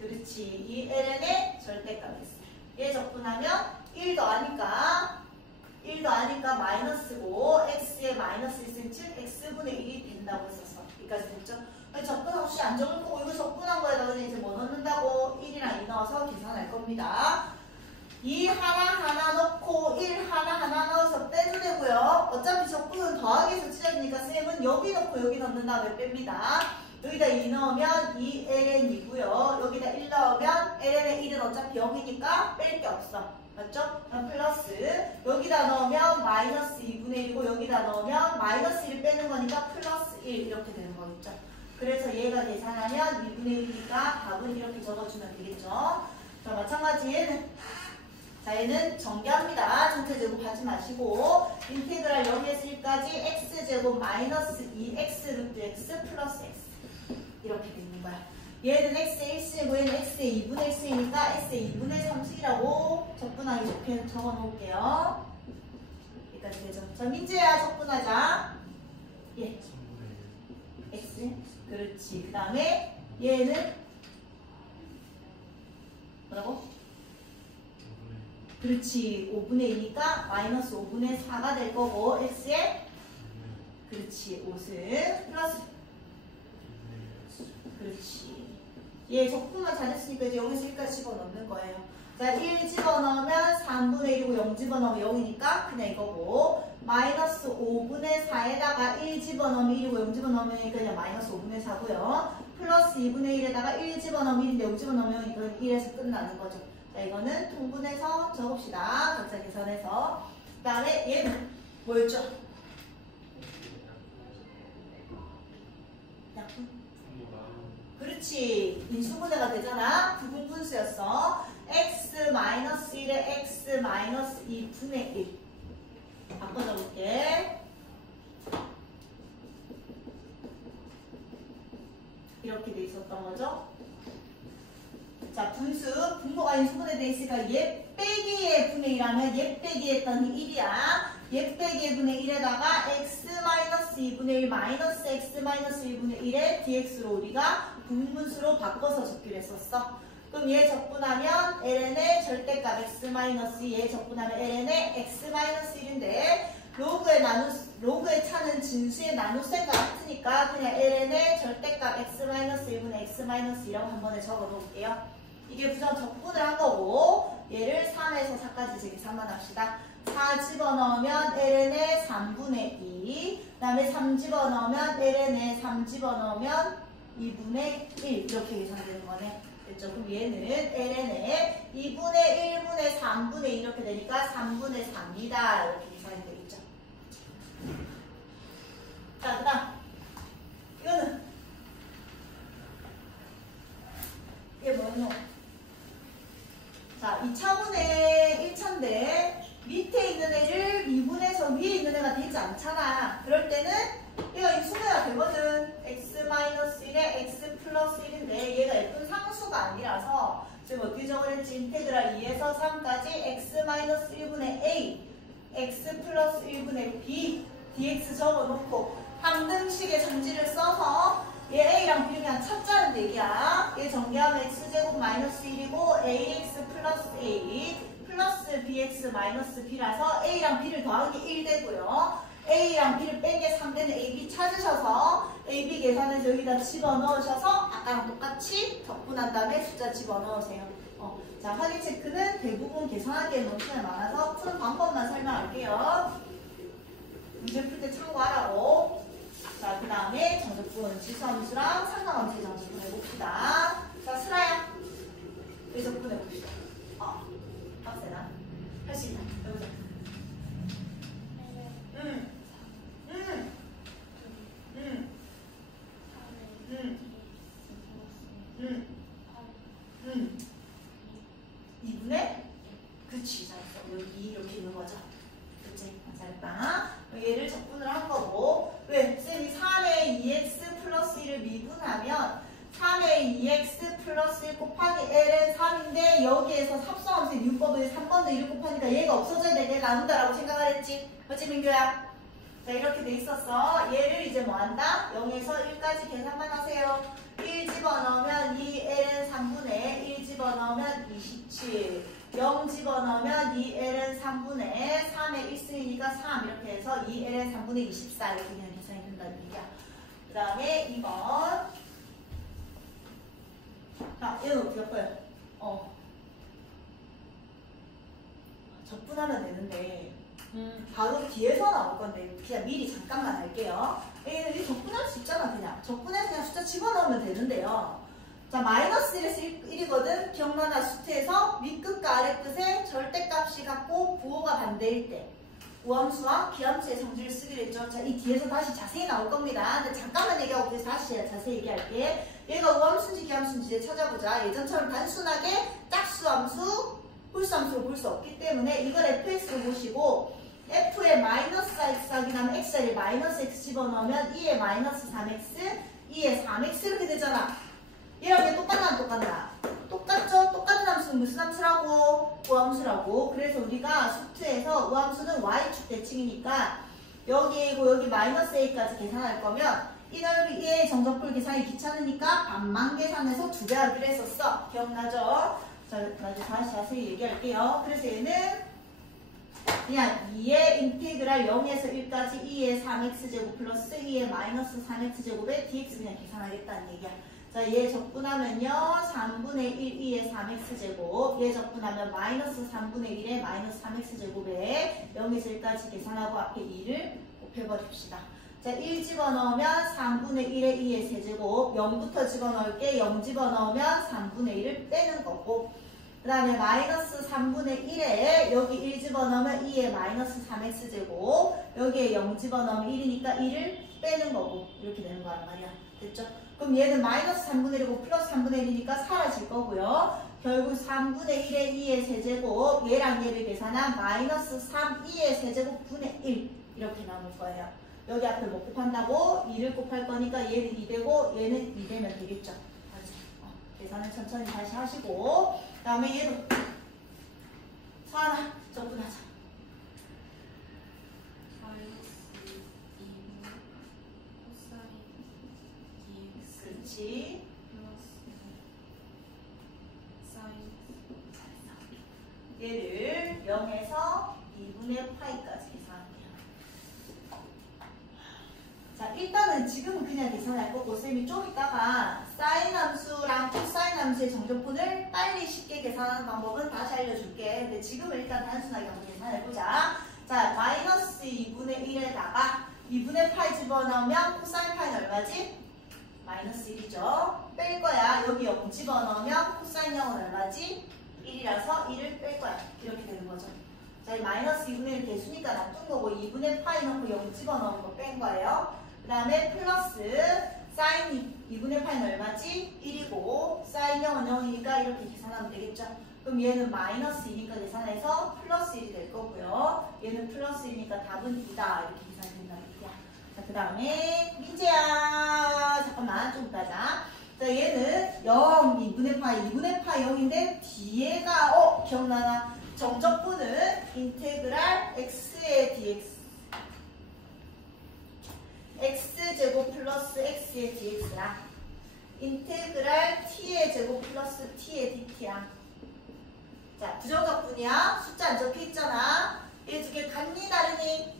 그렇지. 이 ln의 절대값이 있어요. 얘 적분하면 1 더하니까 마이너스고 x에 마이너스 1cm 즉 x분의 1이 된다고 했었어. 여기까지 됐죠? 적분하고 씨 안 적을 거고 이거 적분한 거에다가 이제 뭐 넣는다고 1이랑 2 넣어서 계산할 겁니다. 2 하나하나 넣고 1 하나하나 넣어서 뺀 어차피 적분은 더하기에서 찢어지니까 쌤은 여기 넣고 여기 넣는 다음에 뺍니다. 여기다 2 넣으면 2ln이고요. 여기다 1 넣으면 ln의 1은 어차피 0이니까 뺄 게 없어. 맞죠? 플러스 여기다 넣으면 마이너스 2분의 1이고 여기다 넣으면 마이너스 1을 빼는 거니까 플러스 1 이렇게 되는 거겠죠. 그래서 얘가 계산하면 2분의 1이니까 답은 이렇게 적어주면 되겠죠. 자, 마찬가지 자, 얘는 전개합니다. 전체 제곱하지 마시고 인테그랄 0에서 1까지 x제곱 마이너스 2x 루트 x 플러스 x 이렇게 되는 거야. 얘는 x의 1승이고 얘는 x의 2분의 1승이니까 x의 2분의 3승이라고 적분하기 좋게 적어 놓을게요. 여기까지 되죠. 자, 민재야 적분하자. 예. x. 그렇지. 그 다음에 얘는 뭐라고? 그렇지. 5분의 2니까 마이너스 5분의 4가 될 거고 x에 그렇지. 5승 플러스 그렇지. 얘 적분만 잘했으니까 이제 여기서 1까지 집어넣는 거예요. 자, 1 집어넣으면 3분의 1이고 0 집어넣으면 0이니까 그냥 이거고 마이너스 5분의 4에다가 1 집어넣으면 1이고 0 집어넣으면 그냥 마이너스 5분의 4고요. 플러스 2분의 1에다가 1 집어넣으면 1인데 0 집어넣으면 이건 1에서 끝나는 거죠. 자, 이거는 통분해서 적읍시다. 각자 계산해서. 그 다음에 얘는 뭐였죠? 약분? 그렇지. 인수분해가 되잖아. 부분분수였어. x-1에 x-2분의 1. 바꿔 적을게. 이렇게 돼 있었던 거죠. 자, 분수, 분모가 인수분해 돼 있으니까 얘 빼기의 분의 1하면 얘 빼기 했더니 1이야. 얘 빼기의 분의 1에다가 x-2분의 1 마이너스 x-1분의 1에 dx로 우리가 분분수로 바꿔서 적기로 했었어. 그럼 얘 적분하면 ln의 절대값 x-2, 얘 적분하면 ln의 x-1인데 로그의 차는 진수의 나눗셈과 같으니까 그냥 ln의 절대값 x-1분의 x-2라고 한 번에 적어 놓을게요. 이게 부정 적분을 한 거고 얘를 3에서 4까지 재계산만 합시다. 4 집어넣으면 ln의 3분의 2, 그 다음에 3 집어넣으면 ln의 3 집어넣으면 2분의 1 이렇게 계산되는 거네. 됐죠? 그럼 얘는 ln의 2분의 1분의 3분의 2 이렇게 되니까 3분의 3이다 이렇게 계산이 되겠죠. 자, 그 다음 이거는 이게 뭐노? 자, 2차분의 1차인데 밑에 있는 애를 미분해서 위에 있는 애가 되지 않잖아. 그럴 때는 얘가 인수분해가 되거든. x-1에 x 플러스 1인데 얘가 예쁜 상수가 아니라서 지금 어떻게 적어냈지? 인테그랄 2에서 3까지 x-1분의 a x 플러스 1분의 b dx 적어놓고 항등식의 정지를 써서 얘 a랑 b를 그냥 찾자는 얘기야. 얘 전개하면 x제곱 마이너스 1이고 ax 플러스 a 플러스 bx 마이너스 b라서 a랑 b를 더하기 1 되고요. a랑 b를 빼게 3되는 ab 찾으셔서 ab 계산해서 여기다 집어넣으셔서 아까랑 똑같이 적분한 다음에 숫자 집어넣으세요. 자, 확인 체크는 대부분 계산하기에 너무 시간이 많아서 푸는 방법만 설명할게요. 문제 풀 때 참고하라고. 자, 그 다음에 정적분 지수함수랑 상관함수의 정적분 해봅시다. 자, 슬아야 이 적분 해봅시다. 빡세나? 할 수 있다. 해보자. 이분의 그치, 잘했어. 여기 이렇게 있는 거죠. 그치? 잘했다. 얘를 적분을 한 거고 왜? 쌤이 3의 2x 플러스 1을 미분하면 3의 2x 플러스 1 곱하기 l은 3인데 여기에서 합성함수의 미분법을 3번도 1을 곱하니까 얘가 없어져야 되게 나눈다라고 생각을 했지. 그렇지 민규야? 자, 이렇게 돼 있었어. 얘를 이제 뭐 한다? 0에서 1까지 계산만 하세요. 1 집어넣으면 2ln 3분의 1 집어넣으면 27 0 집어넣으면 2ln 3분의 3의 1승이니까 3 이렇게 해서 2ln 3분의 24 이렇게 그냥 계산이 된다는 얘기야. 그 다음에 2번 자, 얘는 어떻게 할 거예요? 적분하면 되는데 바로 뒤에서 나올 건데 그냥 미리 잠깐만 할게요. 얘는 이 적분할 수 있잖아. 그냥 적분해서 그냥 숫자 집어넣으면 되는데요. 자, 마이너스 1에서 1이거든. 기억나나? 수트에서 윗끝과 아랫끝에 절대값이 같고 부호가 반대일 때 우함수와 기함수의 성질을 쓰기로 했죠. 자, 이 뒤에서 다시 자세히 나올 겁니다. 근데 잠깐만 얘기하고 그래서 다시 자세히 얘기할게. 얘가 우함수인지 기함수인지 이제 찾아보자. 예전처럼 단순하게 짝수함수, 홀수함수로 볼 수 없기 때문에 이걸 fx로 보시고 f에 마이너스 x 확인하면 x자리에 마이너스 x 집어넣으면 2에 마이너스 3x, 2에 3x 이렇게 되잖아. 얘랑 얘 똑같나 안 똑같나? 똑같죠? 똑같은 함수는 무슨 함수라고? 우함수라고. 그래서 우리가 수트에서 우함수는 y축 대칭이니까 여기고 여기 마이너스 a까지 계산할 거면 이 넓이의 정적불 계산이 귀찮으니까 반만 계산해서 2배 하기로 했었어. 기억나죠? 자, 나중에 다시 자세히 얘기할게요. 그래서 얘는 그냥 2의 인테그랄 0에서 1까지 2의 3x제곱 플러스 2의 마이너스 3x제곱에 dx 그냥 계산하겠다는 얘기야. 자, 얘 적분하면요. 3분의 1, 2의 3x제곱. 얘 적분하면 마이너스 3분의 1의 마이너스 3x제곱에 0에서 1까지 계산하고 앞에 2를 곱해버립시다. 자, 1 집어넣으면 3분의 1의 2의 세제곱. 0부터 집어넣을게. 0 집어넣으면 3분의 1을 빼는 거고. 그 다음에 마이너스 3분의 1에 여기 1 집어넣으면 2의 마이너스 3x제곱. 여기에 0 집어넣으면 1이니까 1을 빼는 거고. 이렇게 되는 거란 말이야. 됐죠? 그럼 얘는 마이너스 3분의 1이고 플러스 3분의 1이니까 사라질 거고요. 결국 3분의 1의 2의 세제곱, 얘랑 얘를 계산한 마이너스 3, 2의 세제곱 분의 1 이렇게 나올 거예요. 여기 앞에 뭐 곱한다고? 2를 곱할 거니까 얘는 2 되고 얘는 2 되면 되겠죠. 계산을 천천히 다시 하시고 그 다음에 얘도 서하나 적분하자. 그렇지. 얘를 0에서 2분의 파이까지 계산할게요. 자, 일단은 지금은 그냥 계산할 거고 쌤이 좀 이따가 사인 함수랑 코사인 함수의 정적분을 빨리 쉽게 계산하는 방법은 다시 알려줄게. 근데 지금은 일단 단순하게 한번 계산해보자. 자, 마이너스 2분의 1에다가 2분의 파이 집어넣으면 코사인 파이는 얼마지? 마이너스 1이죠. 뺄 거야. 여기 0 집어넣으면 코사인 0은 얼마지? 1이라서 1을 뺄 거야. 이렇게 되는 거죠. 자, 이 마이너스 2분의 1 대수니까 놔둔 거고 2분의 파이 넣고 0 집어넣은 거 뺀 거예요. 그 다음에 플러스 사인 2분의 파이는 얼마지? 1이고 사인 0은 0이니까 이렇게 계산하면 되겠죠. 그럼 얘는 마이너스 2니까 계산해서 플러스 1이 될 거고요. 얘는 플러스 1이니까 답은 2다. 이렇게 계산된다. 자, 그 다음에 민재야 잠깐만 좀 따자. 자, 얘는 0 2분의 파이 2분의 파이 0인데 뒤에가 기억나나? 정적분은 인테그랄 x의 dx x제곱 플러스 x의 dx야. 인테그랄 t의 제곱 플러스 t의 dt야. 자, 부정적분이야. 숫자 안 적혀 있잖아. 얘 두 개 같니 다르니?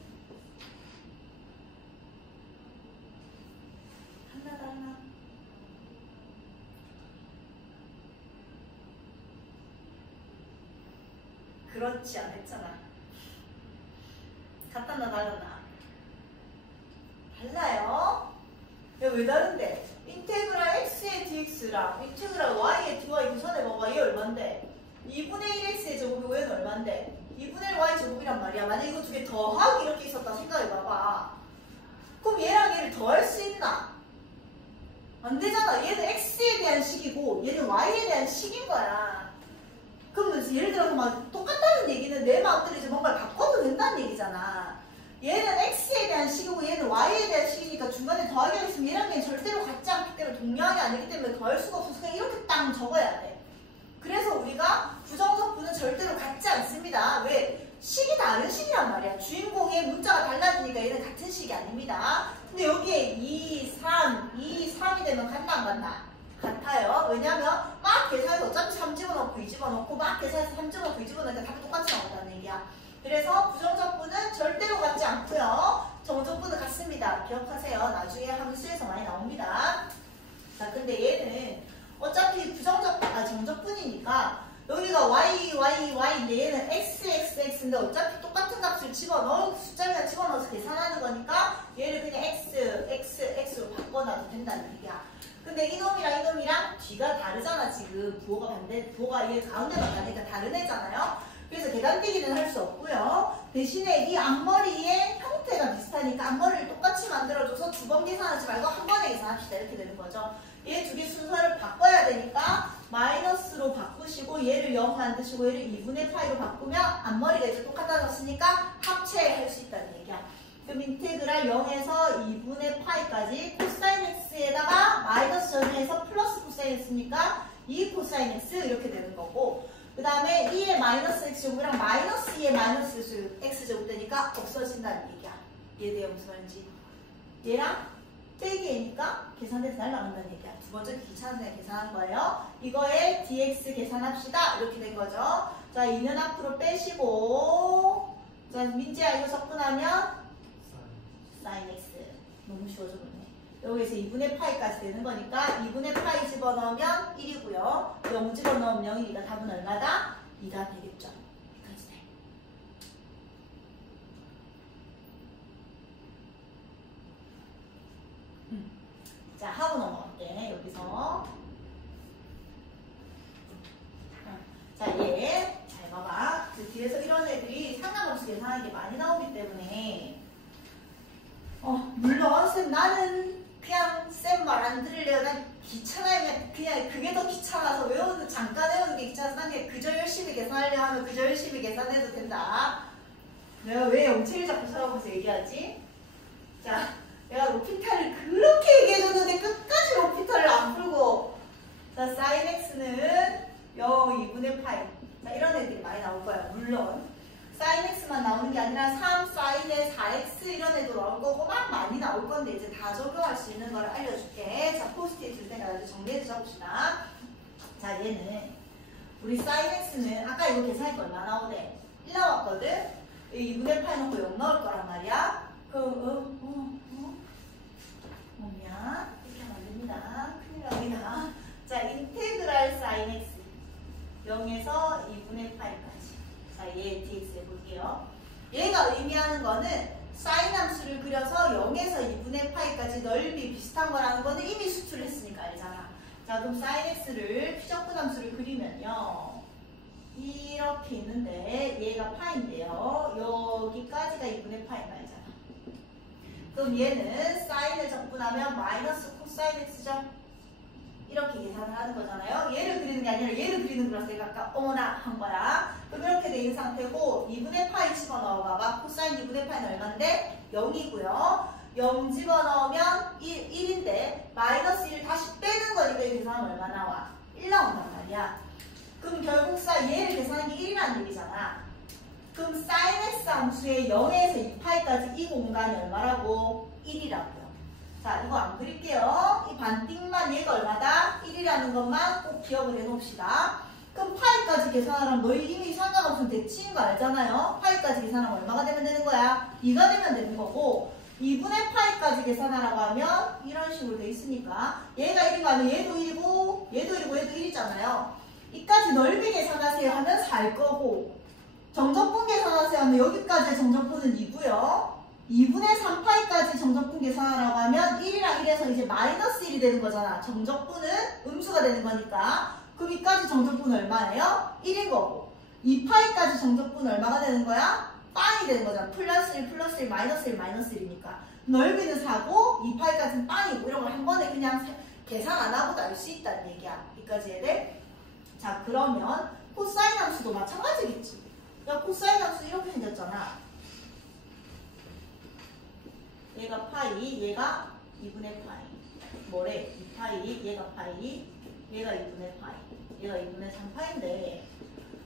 하나. 그렇지 않았잖아. 같았나 다르나? 달라요. 왜 다른데? 인테그랄 x의 dx랑 인테그랄 y의 dy 구선해 봐봐. 얘 얼만데? 2분의 1x의 제곱이고 얘는 얼만데? 2분의 1 y 제곱이란 말이야. 만약 이거 두 개 더하기 이렇게 있었다 생각해봐봐. 그럼 얘랑 얘를 더할 수 있나? 안 되잖아. 얘는 x에 대한 식이고 얘는 y에 대한 식인 거야. 그러면 예를 들어서 막 똑같다는 얘기는 내 마음대로 이제 뭔가를 바꿔도 된다는 얘기잖아. 얘는 x에 대한 식이고 얘는 y에 대한 식이니까 중간에 더하기 하겠으면 얘랑 얘는 절대로 같지 않기 때문에 동량이 아니기 때문에 더할 수가 없어서 그냥 이렇게 딱 적어야 돼. 그래서 우리가 부정적분은 절대로 같지 않습니다. 왜? 식이 다른 식이란 말이야. 주인공의 문자가 달라지니까 얘는 같은 식이 아닙니다. 근데 여기에 2, 3, 2, 3이 되면 같나 안 같나? 같아요. 왜냐면 막 계산해서 어차피 3 집어넣고 2 집어넣고 막 계산해서 3 집어넣고 2 집어넣으니까 답이 똑같이 나온다는 얘기야. 그래서 부정적분은 절대로 같지 않고요. 정적분은 같습니다. 기억하세요. 나중에 함수에서 많이 나옵니다. 자, 근데 얘는 어차피 정적분이니까 여기가 x가 y인데 얘는 x인데 어차피 똑같은 값을 집어넣어 숫자를 집어넣어서 계산하는 거니까 얘를 그냥 x로 바꿔놔도 된다는 얘기야. 근데 이놈이랑 뒤가 다르잖아. 지금 부호가 얘 가운데만 가니까 다른 애잖아요. 그래서 계단뛰기는 할 수 없고요. 대신에 이 앞머리의 형태가 비슷하니까 앞머리를 똑같이 만들어줘서 두 번 계산하지 말고 한 번에 계산합시다. 이렇게 되는 거죠. 얘 두 개 순서를 바꿔야 되니까 마이너스로 바꾸시고 얘를 0 만드시고 얘를 2분의 파이로 바꾸면 앞머리가 이제 똑같아졌으니까 합체할 수 있다는 얘기야. 그럼 인테그랄 0에서 2분의 파이까지 코사인 x에다가 마이너스 전해서 플러스 코사인 x니까 2 코사인 x 이렇게 되는 거고, 그 다음에 2의 마이너스 x제곱이랑 마이너스 2의 마이너스 x제곱 되니까 없어진다는 얘기야. 이해돼요? 무슨 말인지? 얘랑 빼기 a니까 계산돼서 날아간다는 얘기야. 두 번째 귀찮은데 계산한 거예요. 이거에 dx 계산합시다. 이렇게 된 거죠. 자, 2는 앞으로 빼시고, 자, 민지야 이거 접근하면 sin x. 너무 쉬워졌네. 여기서 2분의 파이까지 되는 거니까 2분의 파이 집어넣으면 1이고요. 0 집어넣으면 0이니까 답은 얼마다? 2가 되겠죠. 여기까지 돼. 자, 하고 넘어갈게. 여기서. 자, 얘. 잘 봐봐. 그 뒤에서 이런 애들이 상관없이 계산하는 게 많이 나오기 때문에 물론 쌤 나는 그냥 쌤 말 안 들으려고 난 귀찮아요. 그냥 그게 더 귀찮아서 잠깐 외우는 게 귀찮아서 난 그냥 그저 열심히 계산하려 하면 그저 열심히 계산해도 된다. 내가 왜 0,7을 자꾸 쳐다보면서 얘기하지? 자, 내가 로피탈을 그렇게 얘기해줬는데 끝까지 로피탈을 안 풀고, 자, sin x는 0, 2분의 파이. 자, 이런 애들이 많이 나올 거야. 물론 sin x만 나오는 게 아니라 3, sin의 4x 이런 애도 나올 거고 막 많이 나올 건데 이제 다 적용할 수 있는 걸 알려줄게. 자, 포스트잇 줄 테니까 정리해서 적읍시다. 자, 얘는 우리 sin x는 아까 이거 계산할 거 얼마 나오네? 1 나왔거든? 2분의 8 넣고 0 나올 거란 말이야. 그럼 뭐냐? 이렇게 하면 안 됩니다. 큰일 납니다. 자, 인테그랄 sin x 0에서 2분의 8까지. 자, 얘 dx 해볼게요. 얘가 의미하는 거는 사인 함수를 그려서 0에서 2분의 파이까지 넓이 비슷한 거라는 거는 이미 수출을 했으니까 알잖아. 자, 그럼 사인 x를 피적분 함수를 그리면요. 이렇게 있는데 얘가 파인데요. 여기까지가 2분의 파인 말이잖아. 그럼 얘는 사인을 적분하면 마이너스 코사인 x죠. 이렇게 계산을 하는 거잖아요. 얘를 그리는 게 아니라 얘를 그리는 거라서 내가 아까 어머나 한 거야. 그럼 이렇게 돼 있는 상태고 2분의 파이 집어넣어 봐봐. 코사인 2분의 파이는 얼마인데? 0이고요. 0 집어넣으면 1인데 마이너스 1 다시 빼는 거니까 이 계산은 얼마 나와? 1 나온단 말이야. 그럼 결국 얘를 계산하는 게 1이라는 얘기잖아. 그럼 sin x 함수의 0에서 2파이까지 이 공간이 얼마라고? 1이라고요. 자, 이거 안 그릴게요. 이 반띵만 얘가 얼마다? 1이라는 것만 꼭 기억을 해놓읍시다. 그럼 파이까지 계산하면 너희 이미 상관없으면 대치인 거 알잖아요. 파이까지 계산하면 얼마가 되면 되는 거야? 2가 되면 되는 거고 2분의 파이까지 계산하라고 하면 이런 식으로 돼 있으니까 얘가 1인 거 아니면 얘도 1이고 얘도 1이고 얘도 1이잖아요. 이까지 넓이 계산하세요 하면 4일 거고 정적분 계산하세요 하면 여기까지의 정적분은 2고요. 2분의 3파이까지 정적분 계산하라고 하면 1이랑 1에서 이제 마이너스 1이 되는 거잖아. 정적분은 음수가 되는 거니까. 그럼 이까지 정적분은 얼마예요? 1인 거고 2파이까지 정적분은 얼마가 되는 거야? 빵이 되는 거잖아. 플러스 1, 플러스 1, 마이너스 1, 마이너스 1이니까. 넓이는 4고 2파이까지는 빵이고 이런 걸 한 번에 그냥 계산 안 하고도 알 수 있다는 얘기야. 여기까지 해야 돼? 자, 그러면 코사인 함수도 마찬가지겠지. 야, 코사인 함수 이렇게 생겼잖아. 얘가 파이, 얘가 2분의 파이. 뭐래? 2파이, 얘가 파이, 얘가 2분의 파이. 얘가 2분의 3파인데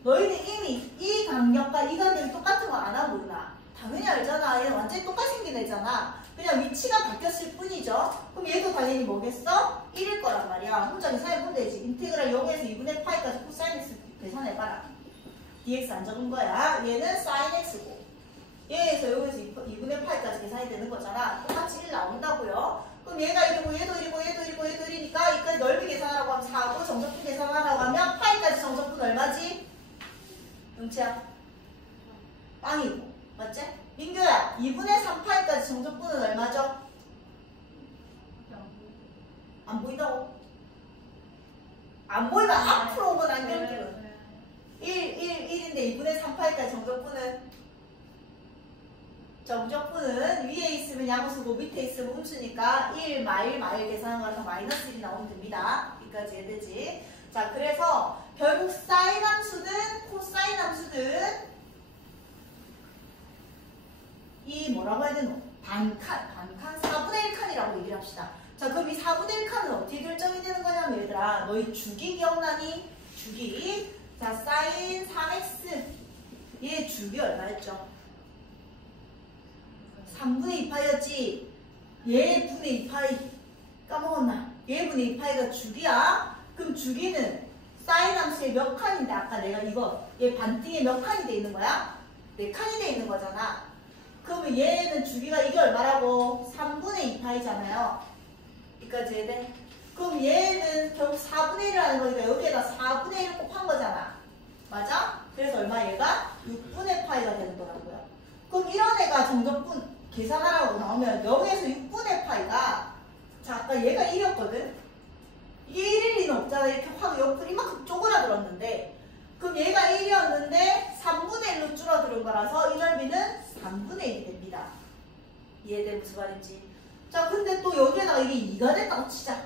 너희는 이미 이 간격과 이 간격이 똑같은 거 안 하고 있나? 당연히 알잖아. 얘는 완전히 똑같이 생긴 애잖아. 그냥 위치가 바뀌었을 뿐이죠. 그럼 얘도 당연히 뭐겠어? 1일 거란 말이야. 혼자 계산해보면 되지. 인테그랄 0에서 2분의 파이까지 코사인 x 계산해봐라. dx 안 적은 거야. 얘는 sin x고 얘에서 여기서 2분의 8까지 계산이 되는 거잖아. 똑같이 1 나온다고요. 그럼 얘가 1이고 얘도 1이고 얘도 1이고 얘도 1이니까 이까지 넓이 계산하라고 하면 4고 정적분 계산하라고 하면 파이까지 정적분 얼마지? 전체야? 빵이고. 맞지? 민규야, 2분의 3파이까지 정적분은 얼마죠? 안 보인다고? 안 보이면 앞으로 오고 남겨놓기는 1인데 2분의 3파이까지 정적분은 위에 있으면 양수고 밑에 있으면 음수니까 1 마일 계산한 거라서 마이너스 1이 나오면 됩니다. 여기까지 해야되지. 자, 그래서 결국 사인 함수든 코사인 함수든 이 뭐라고 해야 되노? 반칸 4분의 1칸이라고 얘기를 합시다. 자, 그럼 이 4분의 1칸은 어떻게 결정이 되는 거냐면 얘들아, 너희 주기 기억나니? 주기. 자, 사인 3x 얘 주기 얼마였죠? 3분의 2파이였지? 얘 분의 2파이 까먹었나? 얘 분의 2파이가 주기야? 그럼 주기는 사인 함수의 몇 칸인데 아까 내가 이거 얘 반띵에 몇 칸이 돼 있는 거야? 4칸이 돼 있는 거잖아. 그러면 얘는 주기가 이게 얼마라고? 3분의 2파이잖아요. 여기까지 해야 돼? 그럼 얘는 결국 4분의 1이라는 거니까 여기에다 4분의 1을 곱한 거잖아. 맞아? 그래서 얼마 얘가? 6분의 파이가 되는 거라고요. 그럼 이런 애가 정적분 계산하라고 나오면 0에서 6분의 파이가 자, 아까 얘가 1이었거든? 이게 1일 리는 없잖아. 이렇게 확 옆으로 이만큼 쪼그라들었는데 그럼 얘가 1이었는데 3분의 1로 줄어드는 거라서 이 넓이는 3분의 1이 됩니다. 이해돼? 무슨 말인지. 자, 근데 또 여기에다가 이게 2가 됐다고 치자.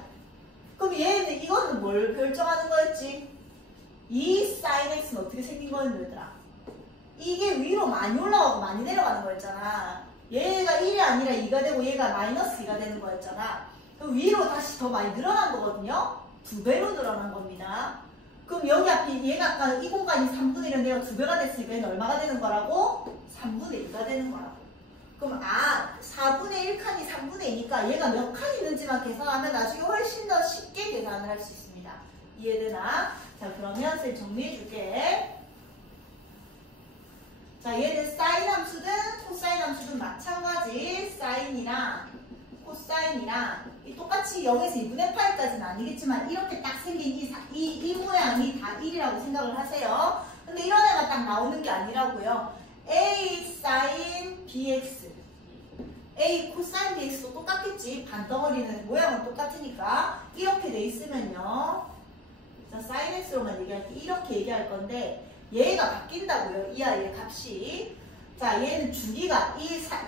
그럼 얘는 이거는 뭘 결정하는 거였지? 이 sin x는 어떻게 생긴 거였는 얘들아? 이게 위로 많이 올라가고 많이 내려가는 거였잖아. 얘가 1이 아니라 2가 되고 얘가 마이너스 2가 되는 거였잖아. 그럼 위로 다시 더 많이 늘어난 거거든요. 2배로 늘어난 겁니다. 그럼 여기 앞에 얘가 아까 이 공간이 3분의 1인데 얘가 2배가 됐으니까 얘는 얼마가 되는 거라고? 3분의 2가 되는 거라고. 그럼 4분의 1칸이 3분의 2니까 얘가 몇 칸 있는지만 계산하면 나중에 훨씬 더 쉽게 계산을 할 수 있습니다. 이해되나? 자, 그러면 선생님 정리해 줄게. 자, 얘는 사인 함수든 코사인 함수든 마찬가지 사인이랑 코사인이랑 똑같이 0에서 2분의 파이까지는 아니겠지만 이렇게 딱 생긴 이 모양이 다 1이라고 생각을 하세요. 근데 이런 애가 딱 나오는 게 아니라고요. A 사인 bx A 코사인 bx도 똑같겠지. 반덩어리는 모양은 똑같으니까 이렇게 돼 있으면요. 자, 사인 x로만 얘기할게. 이렇게 얘기할 건데 얘가 바뀐다고요. 이 아이의 값이. 자, 얘는 주기가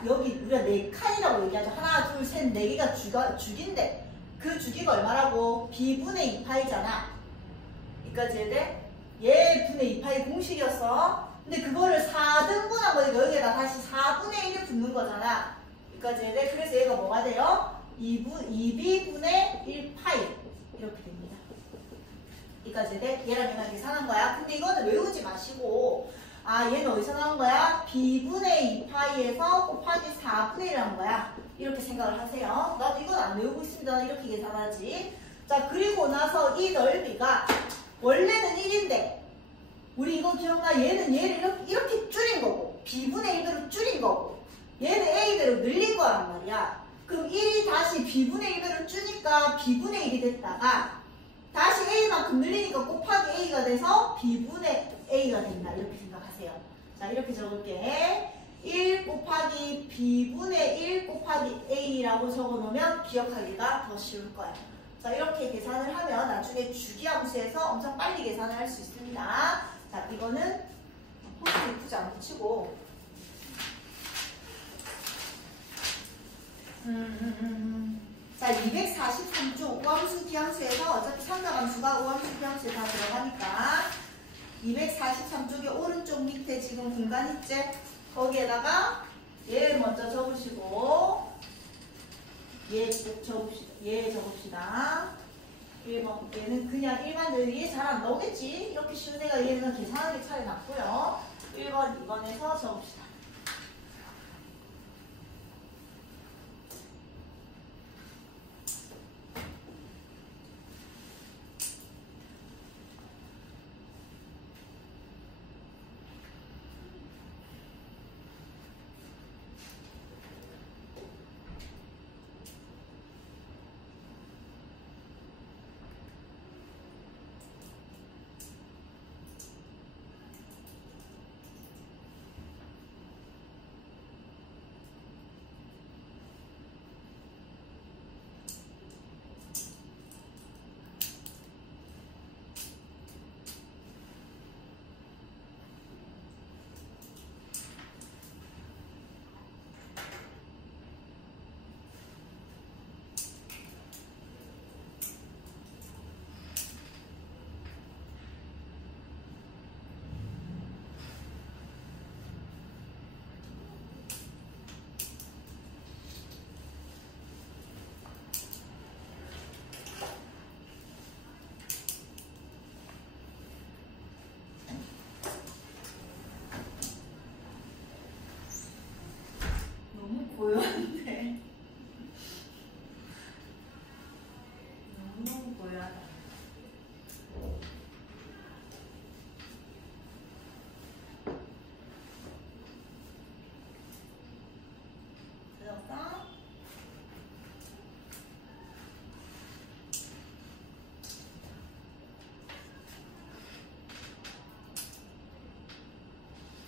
여기 우리가 4칸이라고 얘기하죠. 하나, 둘, 셋, 4개가 주기인데 그 주기가 얼마라고? b분의 2파이잖아. 여기까지 해야 돼? 얘 분의 2파이 공식이었어. 근데 그거를 4등분한 거니까 여기에다 다시 4분의 1을 붙는 거잖아. 여기까지 해야 돼? 그래서 얘가 뭐가 돼요? 2b분의 1파이 이렇게 됩니다. 여기까지 해야 돼? 얘랑 얘랑 계산한 거야. 근데 이거는 외우지 마시고 얘는 어디서 나온 거야? b분의 2파이에서 곱하기 4분의 1이라는 거야. 이렇게 생각을 하세요. 나도 이건 안 외우고 있습니다. 이렇게 계산하지. 자, 그리고 나서 이 넓이가 원래는 1인데 우리 이거 기억나? 얘는 얘를 이렇게 줄인 거고 b분의 1배로 줄인 거고 얘는 a배로 늘린 거란 말이야. 그럼 1이 다시 b분의 1배로 주니까 b분의 1이 됐다가 다시 a만큼 늘리니까 곱하기 a가 돼서 b분의 a가 된다. 이렇게 생각하세요. 자, 이렇게 적을게. 1 곱하기 b분의 1 곱하기 a라고 적어놓으면 기억하기가 더 쉬울 거야. 자, 이렇게 계산을 하면 나중에 주기함수에서 엄청 빨리 계산을 할 수 있습니다. 자, 이거는 포스트잇 안 붙이고 자, 243쪽 우함수 기함수에서 어차피 삼각함수가 우함수 기함수에 다 들어가니까 243쪽에 오른쪽 밑에 지금 공간 있지? 거기에다가 얘 먼저 적으시고 얘 적읍시다. 1번 얘는 그냥 일반적으로 얘 잘 안 나오겠지? 이렇게 쉬운 애가 얘는 계산하기 차이 났고요. 1번, 2번에서 적읍시다.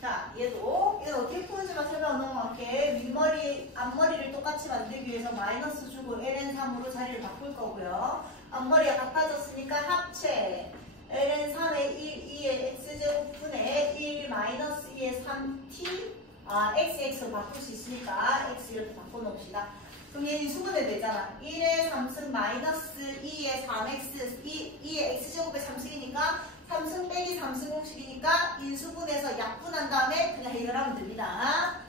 자, 얘도 이거 어떻게 푸는지만 설명 넘어갈게. 윗머리, 앞머리를 똑같이 만들기 위해서 마이너스 주고 ln3으로 자리를 바꿀 거고요. 앞머리가 같아졌으니까 합체 ln3의 1, 2의 x제곱분의 1 마이너스 2의 3t xx로 바꿀 수 있으니까 x 이렇게 바꿔놓읍시다. 그럼 얘 인수분해 되잖아. 1의 3승 마이너스 2의 3x 2의 x제곱의 3승이니까 3승 빼기 3승 공식이니까 인수분해서 약분한 다음에 그냥 해결하면 됩니다.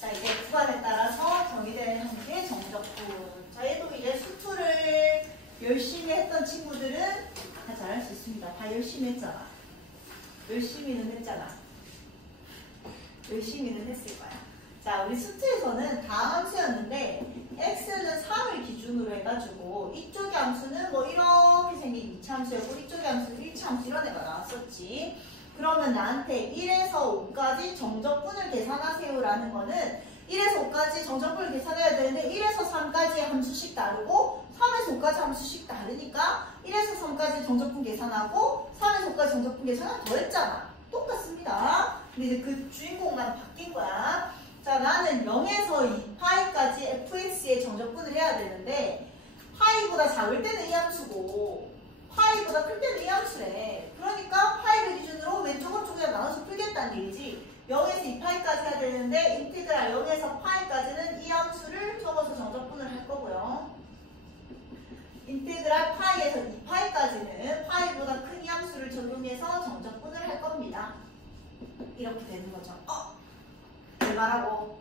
자, 이제 구간에 따라서 정의되는 형태의 정적분. 자, 얘도 이제 수투를 열심히 했던 친구들은 다 잘할 수 있습니다. 다 열심히 했잖아. 열심히는 했잖아. 열심히는 했을 거야. 자, 우리 수트에서는 다음 함수였는데 x는 3을 기준으로 해가지고 이쪽의 함수는 뭐 이렇게 생긴 2차 함수였고 이쪽의 함수는 1차 함수 이런 애가 나왔었지. 그러면 나한테 1에서 5까지 정적분을 계산하세요 라는 거는 1에서 5까지 정적분을 계산해야 되는데 1에서 3까지 함수씩 다르고 3에서 5까지 함수씩 다르니까 1에서 3까지 정적분 계산하고 3에서 5까지 정적분 계산을 더했잖아. 똑같습니다. 근데 이제 그 주인공만 바뀐 거야. 자, 나는 0에서 2파이까지 fx의 정적분을 해야 되는데 파이보다 작을 때는 이 함수고 파이보다 클 때는 이 함수래. 그러니까 파이를 기준으로 왼쪽 오른쪽이랑 나눠서 풀겠다는 얘기지. 0에서 2파이까지 해야 되는데 인테그랄 0에서 파이까지는 이 함수를 적어서 정적분을 할 거고요. 인테그랄 파이에서 2파이까지는 파이보다 큰 이 함수를 적용해서 정적분을 할 겁니다. 이렇게 되는 거죠. 왜 말하고?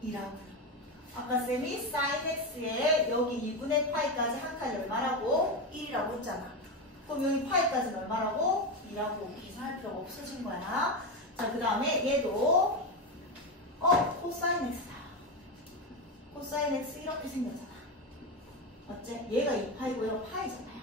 이라고. 아까 쌤이 sin x에 여기 2분의 파이까지 한 칸이 얼마라고? 1이라고 했잖아. 그럼 여기 파이까지는 얼마라고? 2라고 계산할 필요가 없어진 거야. 자, 그 다음에 얘도 코사인 x다. 코사인 x 이렇게 생겼잖아. 맞지? 얘가 2파이고요. 파이잖아요.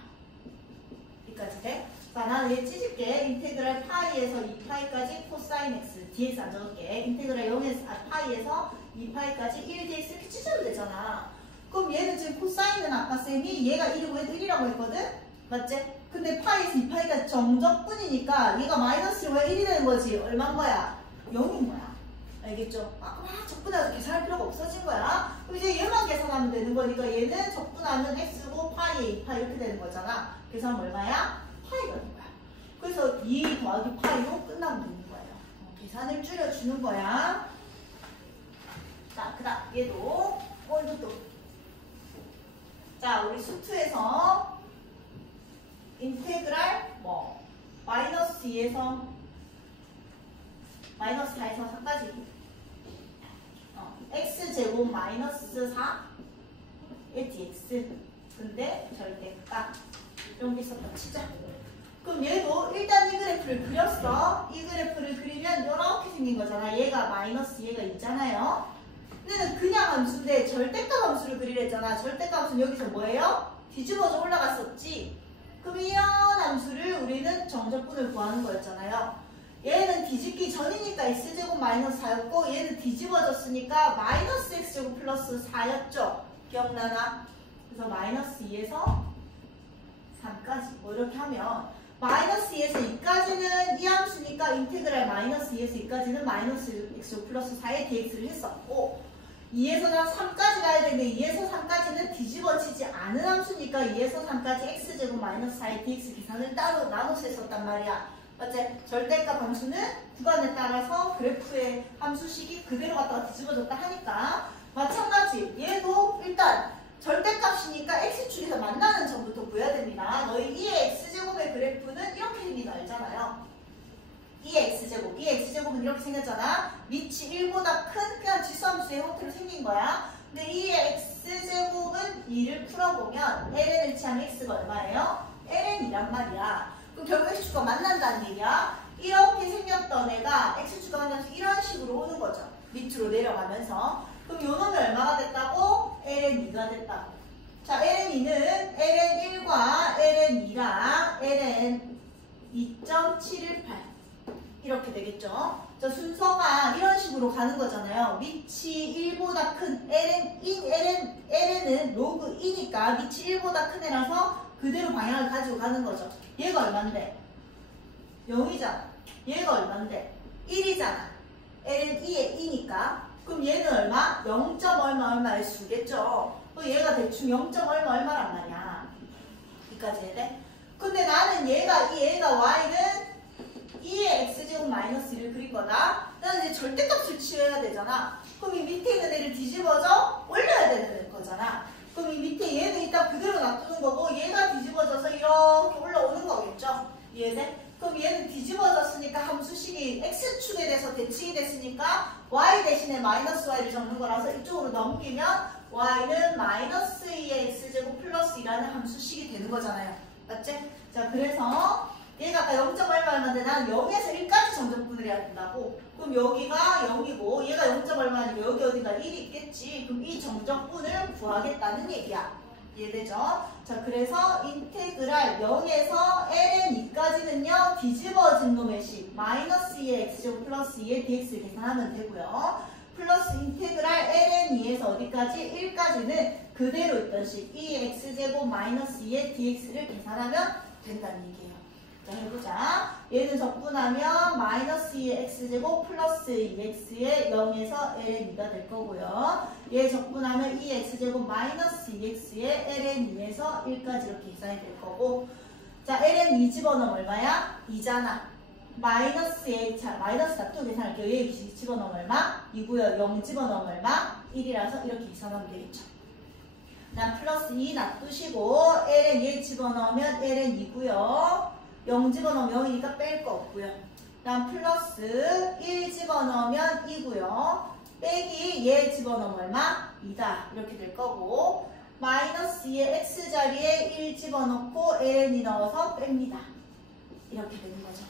여기까지 돼? 자, 나는 얘 찢을게. 인테그랄 파이에서 2파이까지 코사인 x dx 안 적을게. 인테그랄 0에서 파이에서 2파이까지 1dx 이렇게 찢어도 되잖아. 그럼 얘는 지금 코사인은 아까 쌤이 얘가 1이고 얘도 1이라고 했거든? 맞지? 근데 파이에서 2파이가 정적분이니까 얘가 마이너스 1이 되는 거지. 얼마인 거야? 0인 거야. 알겠죠? 아까 막 적분해서 계산할 필요가 없어진 거야. 그럼 이제 얘만 계산하면 되는 거니까 얘는 적분하면 x고 파이에 2파이 이렇게 되는 거잖아. 계산하면 얼마야? 파이가 되는 거야. 그래서 2 더하기 파이로 끝나면 되는 거예요. 계산을 줄여주는 거야. 자, 그 다음 얘도 이것도. 자, 우리 수투에서 인테그랄 마이너스 2에서 마이너스 4에서 4까지 x제곱 마이너스 4의 dx. 근데 절대값 이런 게 있었다 치자. 그럼 얘도 일단 이 그래프를 그렸어. 이 그래프를 그리면 이렇게 생긴 거잖아. 얘가 마이너스 얘가 있잖아요. 얘는 그냥 함수인데 절대값 함수를 그리랬잖아. 절대값 함수는 여기서 뭐예요? 뒤집어져 올라갔었지. 그럼 이런 함수를 우리는 정적분을 구하는 거였잖아요. 얘는 뒤집기 전이니까 x제곱 마이너스 4였고 얘는 뒤집어졌으니까 마이너스 x제곱 플러스 4였죠. 기억나나? 그래서 마이너스 2에서 3까지 뭐 이렇게 하면 마이너스 2에서 2까지는 이 함수니까 인테그랄 마이너스 2에서 2까지는 마이너스 x제곱 플러스 4의 dx를 했었고 2에서 3까지 가야 되는데 2에서 3까지는 뒤집어지지 않은 함수니까 2에서 3까지 x제곱 마이너스 4의 dx 계산을 따로 나눠서 했었단 말이야. 맞지? 절대값 함수는 구간에 따라서 그래프의 함수식이 그대로 갔다가 뒤집어졌다 하니까 마찬가지 얘도 일단 절대값이니까 x축에서 만나는 점부터 구해야 됩니다. 너희 2의 x제곱의 그래프는 이렇게 생긴 거 알잖아요. 2의 x제곱은 이렇게 생겼잖아. 밑이 1보다 큰 그냥 지수함수의 형태로 생긴 거야. 근데 2의 x제곱은 2를 풀어보면 ln을 취하면 x가 얼마예요? ln이란 말이야. 그럼 결국 x축과 만난다는 얘기야. 이렇게 생겼던 애가 x축과 만나면서 이런 식으로 오는 거죠. 밑으로 내려가면서. 그럼 요 놈이 얼마가 됐다고? ln2가 됐다고. 자, ln2는 ln1과 ln2랑 ln 2.718 이렇게 되겠죠. 자, 순서가 이런 식으로 가는 거잖아요. 밑이 1보다 큰 ln을 얘는 로그 2니까 밑이 1보다 큰 애라서 그대로 방향을 가지고 가는 거죠. 얘가 얼만데? 0이잖아. 얘가 얼만데? 1이잖아. l은 2에 2니까. 그럼 얘는 얼마? 0. 얼마의 수겠죠. 또 얘가 대충 0. 얼마란 말이야. 여기까지 해야 돼? 근데 나는 얘가 y는 2의 x제곱 마이너스 1을 그릴 거다. 나는 이제 절대값을 취해야 되잖아. 그럼 이 밑에 있는 애를 뒤집어져 올려야 되는 거잖아. 그럼 이 밑에 얘는 일단 그대로 놔두는 거고 얘가 뒤집어져서 이렇게 올라오는 거겠죠. 이해돼? 그럼 얘는 뒤집어졌으니까 함수식이 x축에 대해서 대칭이 됐으니까 y 대신에 마이너스 y를 적는 거라서 이쪽으로 넘기면 y는 마이너스 2의 x제곱 플러스 2라는 함수식이 되는 거잖아요. 맞지? 자, 그래서 얘가 아까 0. 얼마인데 나는 0에서 1까지 정적분을 해야 된다고. 그럼 여기가 0이고 얘가 0. 얼마니까 여기 어딘가 1이 있겠지. 그럼 이 정적분을 구하겠다는 얘기야. 이해되죠? 자, 그래서 인테그랄 0에서 ln 2까지는요 뒤집어진 놈의 식 마이너스 2의 x제곱 플러스 2의 dx를 계산하면 되고요. 플러스 인테그랄 ln 2에서 어디까지? 1까지는 그대로 있던 식 2의 x제곱 마이너스 2의 dx를 계산하면 된다는 얘기예요. 자, 해보자. 얘는 적분하면 마이너스 2의 x제곱 플러스 2x의 0에서 ln 2가 될 거고요. 얘 적분하면 2x제곱 마이너스 2x의 ln 2에서 1까지 이렇게 계산이 될 거고. 자, ln 2 집어넣으면 얼마야? 2잖아. 마이너스에, 자, 마이너스 놔두고 계산할게요. 얘 집어넣으면 얼마? 2고요. 0 집어넣으면 얼마? 1이라서 이렇게 계산하면 되겠죠. 난 플러스 2 놔두시고 ln 얘 집어넣으면 ln 2고요. 0 집어넣으면 0이니까 뺄 거 없고요. 그다음 플러스 1 집어넣으면 2고요. 빼기 얘 집어넣으면 얼마? 2다. 이렇게 될 거고 마이너스 2의 x자리에 1 집어넣고 ln이 넣어서 뺍니다. 이렇게 되는 거죠.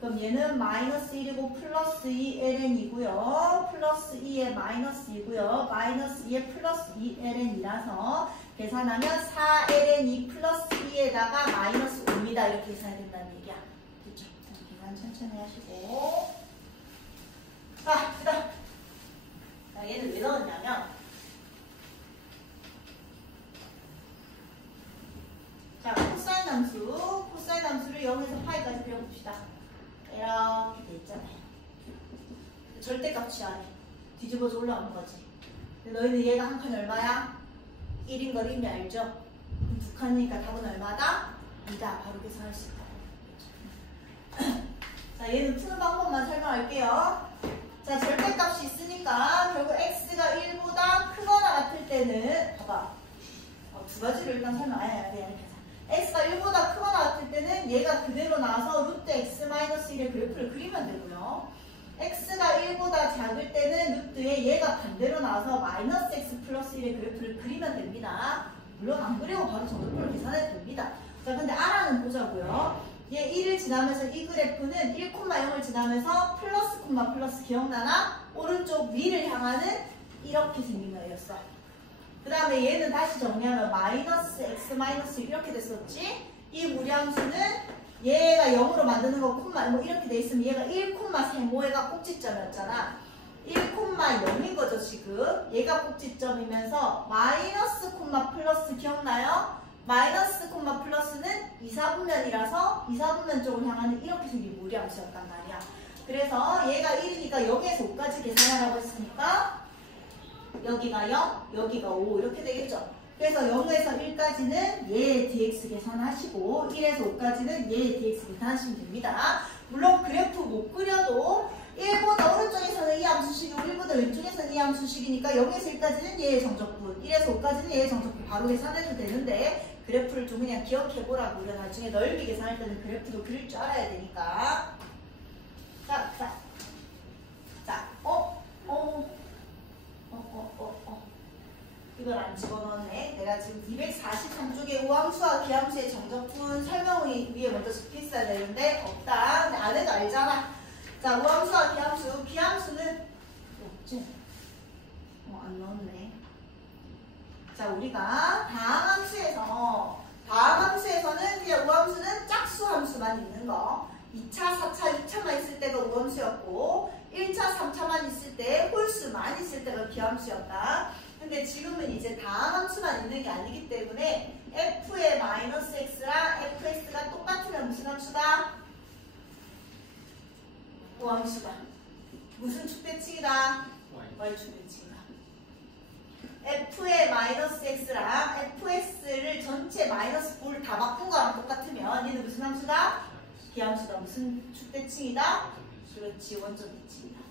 그럼 얘는 마이너스 1이고 플러스 2 ln이고요. 플러스 2에 마이너스 2고요. 마이너스 2에 플러스 2 ln이라서 계산하면 4 ln2 플러스 2에다가 마이너스 5입니다. 이렇게 계산이 된다는 얘기야. 그렇죠? 계산 천천히 하시고. 자, 그 다음. 자, 얘는 왜 넣었냐면 자, 코사인 함수를 0에서 파이까지 그려봅시다. 이렇게 돼 있잖아요. 절대값 취하래. 뒤집어서 올라오는 거지. 근데 너희는 얘가 한 칸이 얼마야? 1인 걸 이미 알죠? 그럼 두 칸이니까 답은 얼마다? 2다. 바로 계산할 수 있다. 자, 얘는 푸는 방법만 설명할게요. 자, 절대값이 있으니까 결국 x가 1보다 크거나 같을 때는 봐봐. 두 가지를 일단 설명해야 돼. x가 1보다 크거나 같을 때는 얘가 그대로 나와서 루트 x-1의 그래프를 그리면 되고요. x가 1보다 작을 때는 루트에 얘가 반대로 나와서 마이너스 x 플러스 1의 그래프를 그리면 됩니다. 물론 안 그리고 바로 정답표를 계산해도 됩니다. 자, 근데 R는 보자고요. 얘 1을 지나면서 이 그래프는 1,0을 지나면서 플러스 기억나나? 오른쪽 위를 향하는 이렇게 생긴 거였어. 그 다음에 얘는 다시 정리하면 마이너스 x 마이너스 이렇게 됐었지? 이 무리함수는 얘가 0으로 만드는 거 콤마 뭐 이렇게 돼 있으면 얘가 1,3모가 꼭지점이었잖아. 1,0인 거죠 지금. 얘가 꼭지점이면서 마이너스 콤마 플러스 기억나요? 마이너스 콤마 플러스는 2사분면이라서 2사분면 쪽을 향하는 이렇게 생긴 무리함수였단 말이야. 그래서 얘가 1이니까 0에서 5까지 계산하라고 했으니까 여기가 0, 여기가 5 이렇게 되겠죠. 그래서 0에서 1까지는 얘의 dx 계산하시고 1에서 5까지는 얘의 dx 계산하시면 됩니다. 물론 그래프 못 그려도 1보다 오른쪽에서는 이 함수식이고 1보다 왼쪽에서는 이 함수식이니까 0에서 1까지는 얘의 정적분, 1에서 5까지는 얘의 정적분 바로 계산해도 되는데 그래프를 좀 그냥 기억해보라고. 우리가 나중에 넓게 계산할 때는 그래프도 그릴 줄 알아야 되니까. 이걸 안 집어넣네. 내가 지금 243쪽에 우함수와 기함수의 정적분 설명을 위에 먼저 적혀 있어야 되는데 없다. 근데 안 해도 알잖아. 자, 우함수와 기함수는 없지? 안 넣었네. 자, 우리가 다항함수에서는 그냥 우함수는 짝수 함수만 있는 거. 2차, 4차, 6차만 있을 때가 우함수였고 1차, 3차만 있을 때 홀수만 있을 때가 기함수였다. 근데 근데 지금은 이제 다항 함수만 있는 게 아니기 때문에 f의 마이너스 x랑 fx가 똑같으면 무슨 함수다? 우함수다. 무슨 축대칭이다? y 축대칭이다. f의 마이너스 x랑 fs를 전체 마이너스 9를 다 바꾼 거랑 똑같으면 얘는 무슨 함수다? 기함수다. 무슨 축대칭이다? 그렇지, 원점 대칭이다.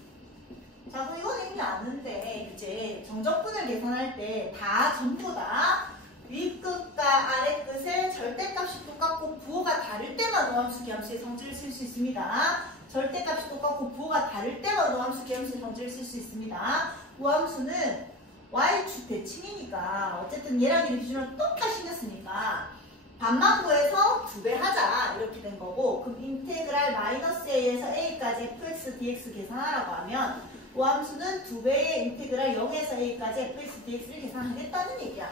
자, 그럼 이거는 이미 아는데 이제 정적분을 계산할 때 다 전부 다 윗끝과 아래끝의 절대값이 똑같고 부호가 다를 때만 우함수 기함수의 성질을 쓸 수 있습니다. 절대값이 똑같고 부호가 다를 때만 우함수 기함수의 성질을 쓸 수 있습니다. 우함수는 y축 대칭이니까 어쨌든 얘랑 얘를 기준으로 똑같이 생겼으니까 반만 구해서 2배 하자 이렇게 된 거고, 그럼 인테그랄 마이너스 a에서 a까지 fx dx 계산하라고 하면 우함수는 2배의 인테그랄 0에서 a까지 fx dx를 계산하겠다는 얘기야.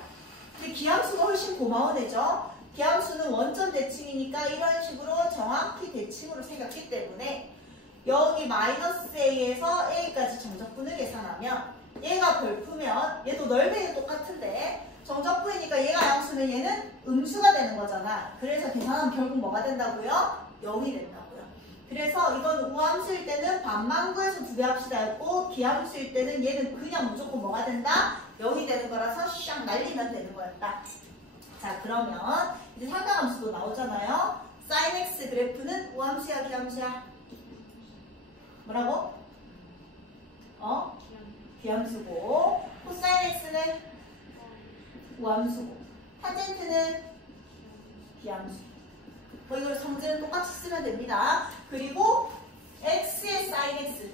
근데 기함수가 훨씬 고마운 애죠. 기함수는 원점 대칭이니까 이런 식으로 정확히 대칭으로 생겼기 때문에 여기 마이너스 a에서 a까지 정적분을 계산하면 얘가 별프면 얘도 넓이는 똑같은데 정적분이니까 얘가 양수면 얘는 음수가 되는 거잖아. 그래서 계산하면 결국 뭐가 된다고요? 0이 된다고요. 그래서 이건 우함수일 때는 반만 구해서 2배 합시다 했고, 기함수일 때는 얘는 그냥 무조건 뭐가 된다? 0이 되는 거라서 샥 날리면 되는 거였다. 자, 그러면 이제 상당함수도 나오잖아요. sin x 그래프는 우함수야 기함수야? 뭐라고? 기함수고, 코사인 x는 우함수고, 탄젠트는 기함수. 뭐 이걸 성질은 똑같이 쓰면 됩니다. 그리고 x의 sin x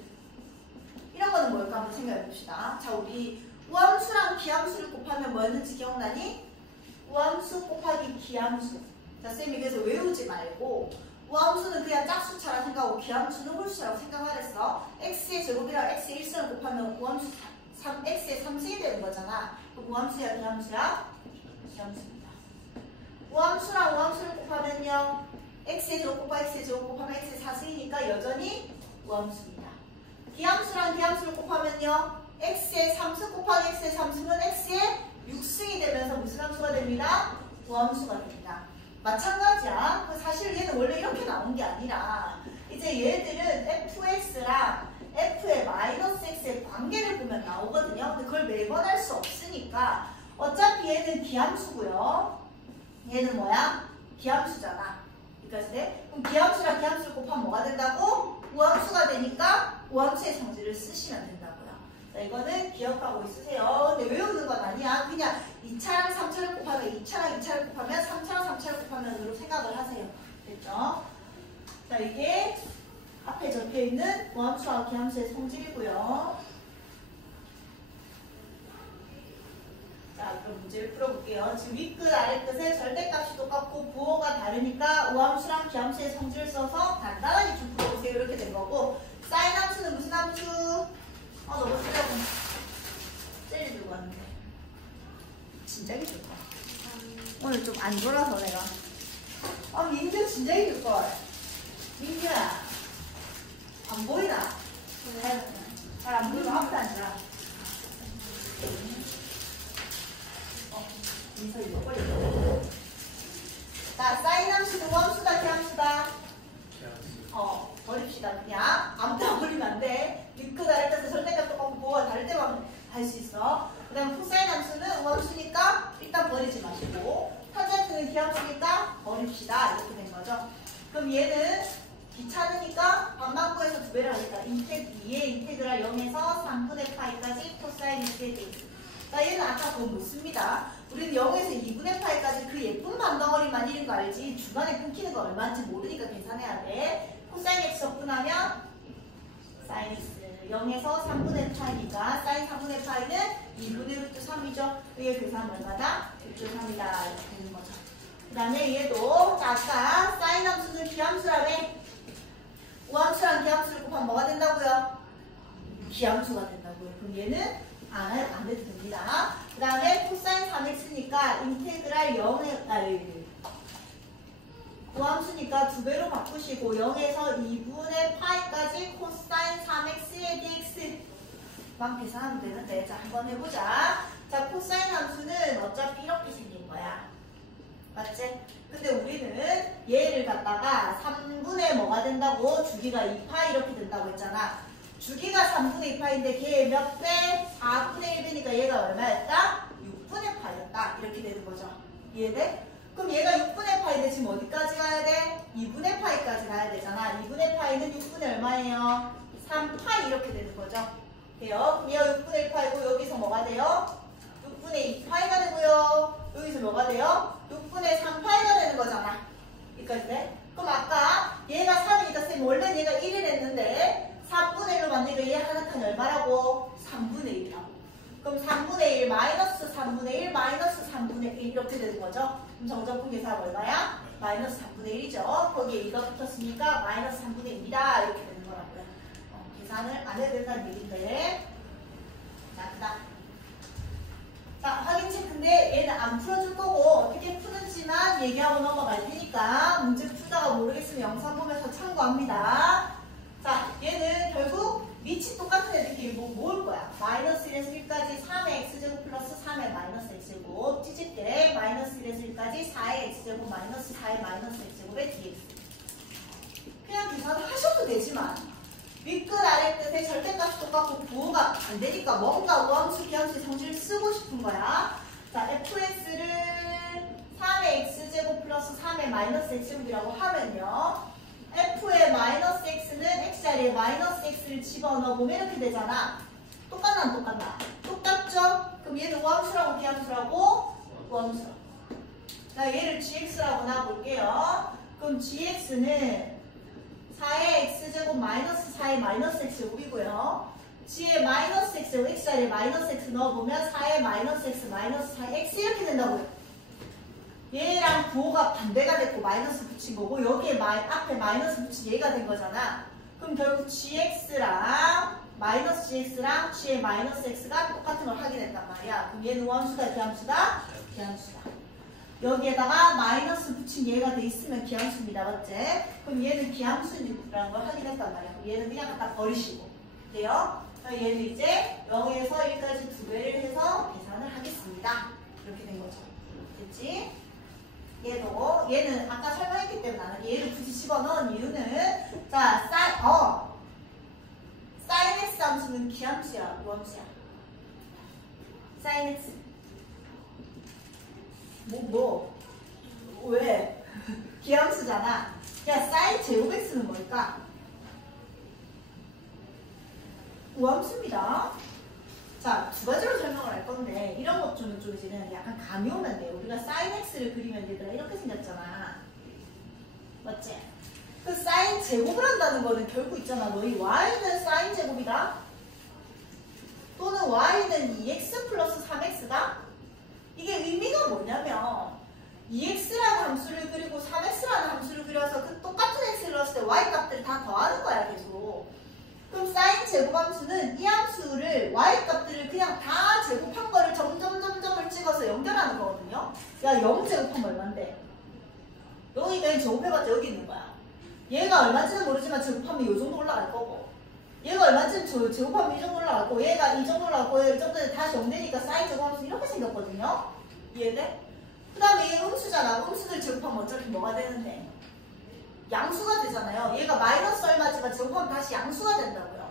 이런 거는 뭘까 한번 생각해 봅시다. 자, 우리 우함수랑 기함수를 곱하면 뭐였는지 기억나니? 우함수 곱하기 기함수. 자, 쌤이 그래서 외우지 말고 우함수는 그냥 짝수차라 생각하고 기함수는 홀수라고 생각하랬어. x의 제곱이랑 x의 1승을 곱하면 우함수 x의 3승이 되는 거잖아. 그럼 우함수야 기함수야? 기함수입니다. 우함수랑 우함수를 곱하면요, x의 제곱 곱하기 x의 제곱 곱하면 x의 4승이니까 여전히 우함수입니다. 기함수랑 기함수를 곱하면요, x의 3승 곱하기 x의 3승은 x의 6승이 되면서 무슨 함수가 됩니다? 우함수가 됩니다. 마찬가지야. 사실 얘는 원래 이렇게 나온 게 아니라 이제 얘들은 fx랑 f의 마이너스 x의 관계를 보면 나오거든요. 근데 그걸 매번 할 수 없으니까 어차피 얘는 기함수고요. 얘는 뭐야? 기함수잖아. 여기까지 돼? 그럼 기함수랑 기함수를 곱하면 뭐가 된다고? 우함수가 되니까 우함수의 성질을 쓰시면 된다고요. 자, 이거는 기억하고 있으세요. 근데 외우는 건 아니야. 그냥 2차랑 3차를 곱하면 2차랑 2차를 곱하면 3차랑 3차를 곱하면으로 생각을 하세요. 됐죠? 자, 이게 앞에 적혀있는 우함수와 기함수의 성질이고요. 자, 그럼 문제를 풀어볼게요. 지금 윗끝, 아래끝의 절대값이 똑같고 부호가 다르니까 우함수랑 기함수의 성질을 써서 간단하게 좀 풀어보세요. 이렇게 된 거고, 사인 함수는 무슨 함수? 너무 쓰려고 젤리 들고 왔는데 진작에 줄걸. 오늘 좀 안 졸아서 내가. 민규 진작에 줄걸. 민규야 안 보이나? 잘 안 보이면 앞에 앉아. 민석이 몇 번이야? 자, 사인 함수는 우함수다 기함수다? 버립시다. 그냥 아무데나 버리면 안 돼. 윗끝 아래끝에서 절대값 똑같고 부호가 다를 때만 할 수 있어. 그 다음 코사인 함수는 우함수니까 일단 버리지 마시고, 탄젠트는 기함수니까 버립시다. 이렇게 된 거죠. 그럼 얘는 귀찮으니까 반만 구해서 2배를 하니까 2의 인테그랄 0에서 3분의 파이까지 코사인 x에 dx. 자, 얘는 아까 그거 못 씁니다. 우리는 0에서 2분의 파이까지 그 예쁜 반덩어리만 이런 거 알지 중간에 끊기는 거 얼마인지 모르니까 계산해야 돼. 코사인 x 적분하면 사인 x 0에서 3분의 파이니까 사인 3분의 파이는 2분의 루트 3이죠. 이게 계산 얼마다? 루트 3이다 이렇게 되는 거죠. 그 다음에 얘도 자, 아까 사인 함수는 기함수라며. 우함수랑 기함수를 곱하면 뭐가 된다고요? 기함수가 된다고요. 그럼 얘는 안 해도 됩니다. 그 다음에 코사인 3x니까 인테그랄 0에 우함수니까 2배로 바꾸시고 0에서 2분의 파이까지 코사인 3x의 dx 만 계산하면 되는데, 자, 한번 해보자. 자, 코사인 함수는 어차피 이렇게 생긴 거야. 맞지? 근데 우리는 얘를 갖다가 3분의 뭐가 된다고? 주기가 2파 이렇게 된다고 했잖아. 주기가 3분의 2파인데 걔 몇 배? 4분의 1배니까 얘가 얼마였다? 6분의 파였다. 이렇게 되는 거죠. 이해돼? 그럼 얘가 6분의 파인데 지금 어디까지 가야 돼? 2분의 파이까지 가야 되잖아. 2분의 파이는 6분의 얼마예요? 3파 이렇게 되는 거죠. 돼요? 그럼 얘가 6분의 1파이고 여기서 뭐가 돼요? 6분의 2파이가 되고요. 여기서 뭐가 돼요? 6분의 3파이가 되는 거잖아. 여기까지 돼? 그럼 아까 얘가 3이니까 쌤 원래 얘가 1을 했는데 4분의 1로 만드니까 얘 하나 칸이 얼마라고? 3분의 1이라고. 그럼 3분의 1 마이너스 3분의 1 마이너스 3분의 1 이렇게 되는 거죠. 그럼 정적분 계산은 얼마야? 마이너스 3분의 1이죠. 거기에 2가 붙었으니까 마이너스 3분의 1이다 이렇게 되는 거라고요. 계산을 안 해도 된다는 얘기인데. 자, 그 다음. 자, 확인 체크인데 얘는 안 풀어줄 거고 어떻게 푸는지만 얘기하고 넘어갈 테니까 문제 풀다가 모르겠으면 영상 보면서 참고합니다. 자, 얘는 결국 밑이 똑같은 애들끼리 모을 거야. 마이너스 1에서 1까지 3의 x제곱 플러스 3의 마이너스 x제곱 찌질게 마이너스 1에서 1까지 4의 x제곱 마이너스 4의 마이너스 x제곱의 dx. 그냥 계산을 하셔도 되지만 윗끝 아랫끝의 절대값이 똑같고 부호가 안 되니까 뭔가 우함수 기함수의 성질을 쓰고 싶은 거야. 자, fx를 3의 x제곱 플러스 3의 마이너스 x제곱이라고 하면요. f의 마이너스 x는 x자리에 마이너스 x를 집어넣어보면 이렇게 되잖아. 똑같나 안 똑같나? 똑같죠? 그럼 얘는 우함수라고 기함수라고? 우함수라고. 자, 얘를 gx라고 놔볼게요. 그럼 gx는 4의 x제곱 마이너스 4의 마이너스 x제곱이고요. g의 마이너스 x제곱 x자리에 마이너스 x 넣어보면 4의 마이너스 x 마이너스 4의 x 이렇게 된다고요. 얘랑 부호가 반대가 됐고 마이너스 붙인 거고 여기에 앞에 마이너스 붙인 얘가 된 거잖아. 그럼 결국 gx랑 마이너스 gx랑 g의 마이너스 x가 똑같은 걸 확인했단 말이야. 그럼 얘는 우함수다 기함수다? 기함수다. 여기에다가 마이너스 붙인 얘가 돼 있으면 기함수입니다. 맞지? 그럼 얘는 기함수라는 걸 확인했단 말이야. 그럼 얘는 그냥 갖다 버리시고. 돼요? 얘는 이제 0에서 1까지 2배를 해서 계산을 하겠습니다. 이렇게 된 거죠. 됐지? 얘는 아까 설명했기 때문에 안 하게 얘를 굳이 집어넣은 이유는 자, sin x 함수는 기함수야, 우함수야. sin x 왜? 기함수잖아. 야, sin 제곱 x는 뭘까? 우함수입니다. 자, 두 가지로 설명을 할 건데 이런 것 좀 이제는 약간 감이 오면 돼. 우리가 sin x를 그리면 얘들아 이렇게 생겼잖아. 맞지? 그 sin 제곱을 한다는 거는 결국 있잖아. 너희 y는 sin 제곱이다. 또는 y는 2x 플러스 3x다. 이게 의미가 뭐냐면 2x라는 함수를 그리고 3x라는 함수를 그려서 그 똑같은 x를 넣었을 때 y 값들을 다 더하는 거야 계속. 그럼 sin 제곱함수는 이 함수를 y 값들을 그냥 다 제곱한 거를 점점점점을 찍어서 연결하는 거거든요. 야, 0 제곱하면 얼만데? 여기가 제곱해봤자 여기 있는 거야. 얘가 얼마인지는 모르지만 제곱하면 이 정도 올라갈 거고 얘가 얼마인지는 제곱하면 이 정도 올라갈 거고 얘가 이 정도 올라갈 거고 이 정도에 다시 0 되니까 sin 제곱함수 이렇게 생겼거든요. 이해돼? 그 다음에 얘 음수잖아. 음수들 제곱하면 어차피 뭐가 되는데? 양수가 되잖아요. 얘가 마이너스 얼마지만 제곱하면 다시 양수가 된다고요.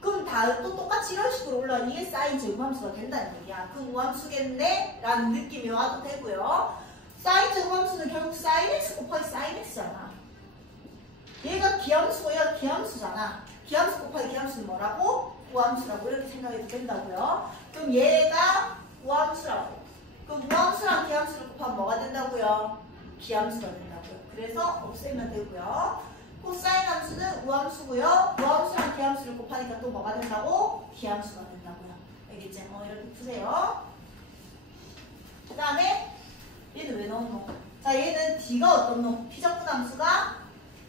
그럼 또 똑같이 이런 식으로 올라와 이게 sin 제곱함수가 된다는 얘기야. 그 우함수겠네? 라는 느낌이 와도 되고요. sin 제곱함수는 결국 sin x 곱하기 sin x잖아. 얘가 기함수고 얘가 기함수잖아. 기함수 곱하기 기함수는 뭐라고? 우함수라고 이렇게 생각해도 된다고요. 그럼 얘가 우함수라고. 그럼 우함수랑 기함수를 곱하면 뭐가 된다고요? 기함수가 된다고요. 그래서 없애면 되고요. 코사인 함수는 우함수고요. 우함수랑 기함수를 곱하니까 또 뭐가 된다고? 기함수가 된다고요. 알겠지? 이렇게 푸세요. 그 다음에 얘는 왜 넣은 거? 자, 얘는 D가 어떤 놈? 피적분 함수가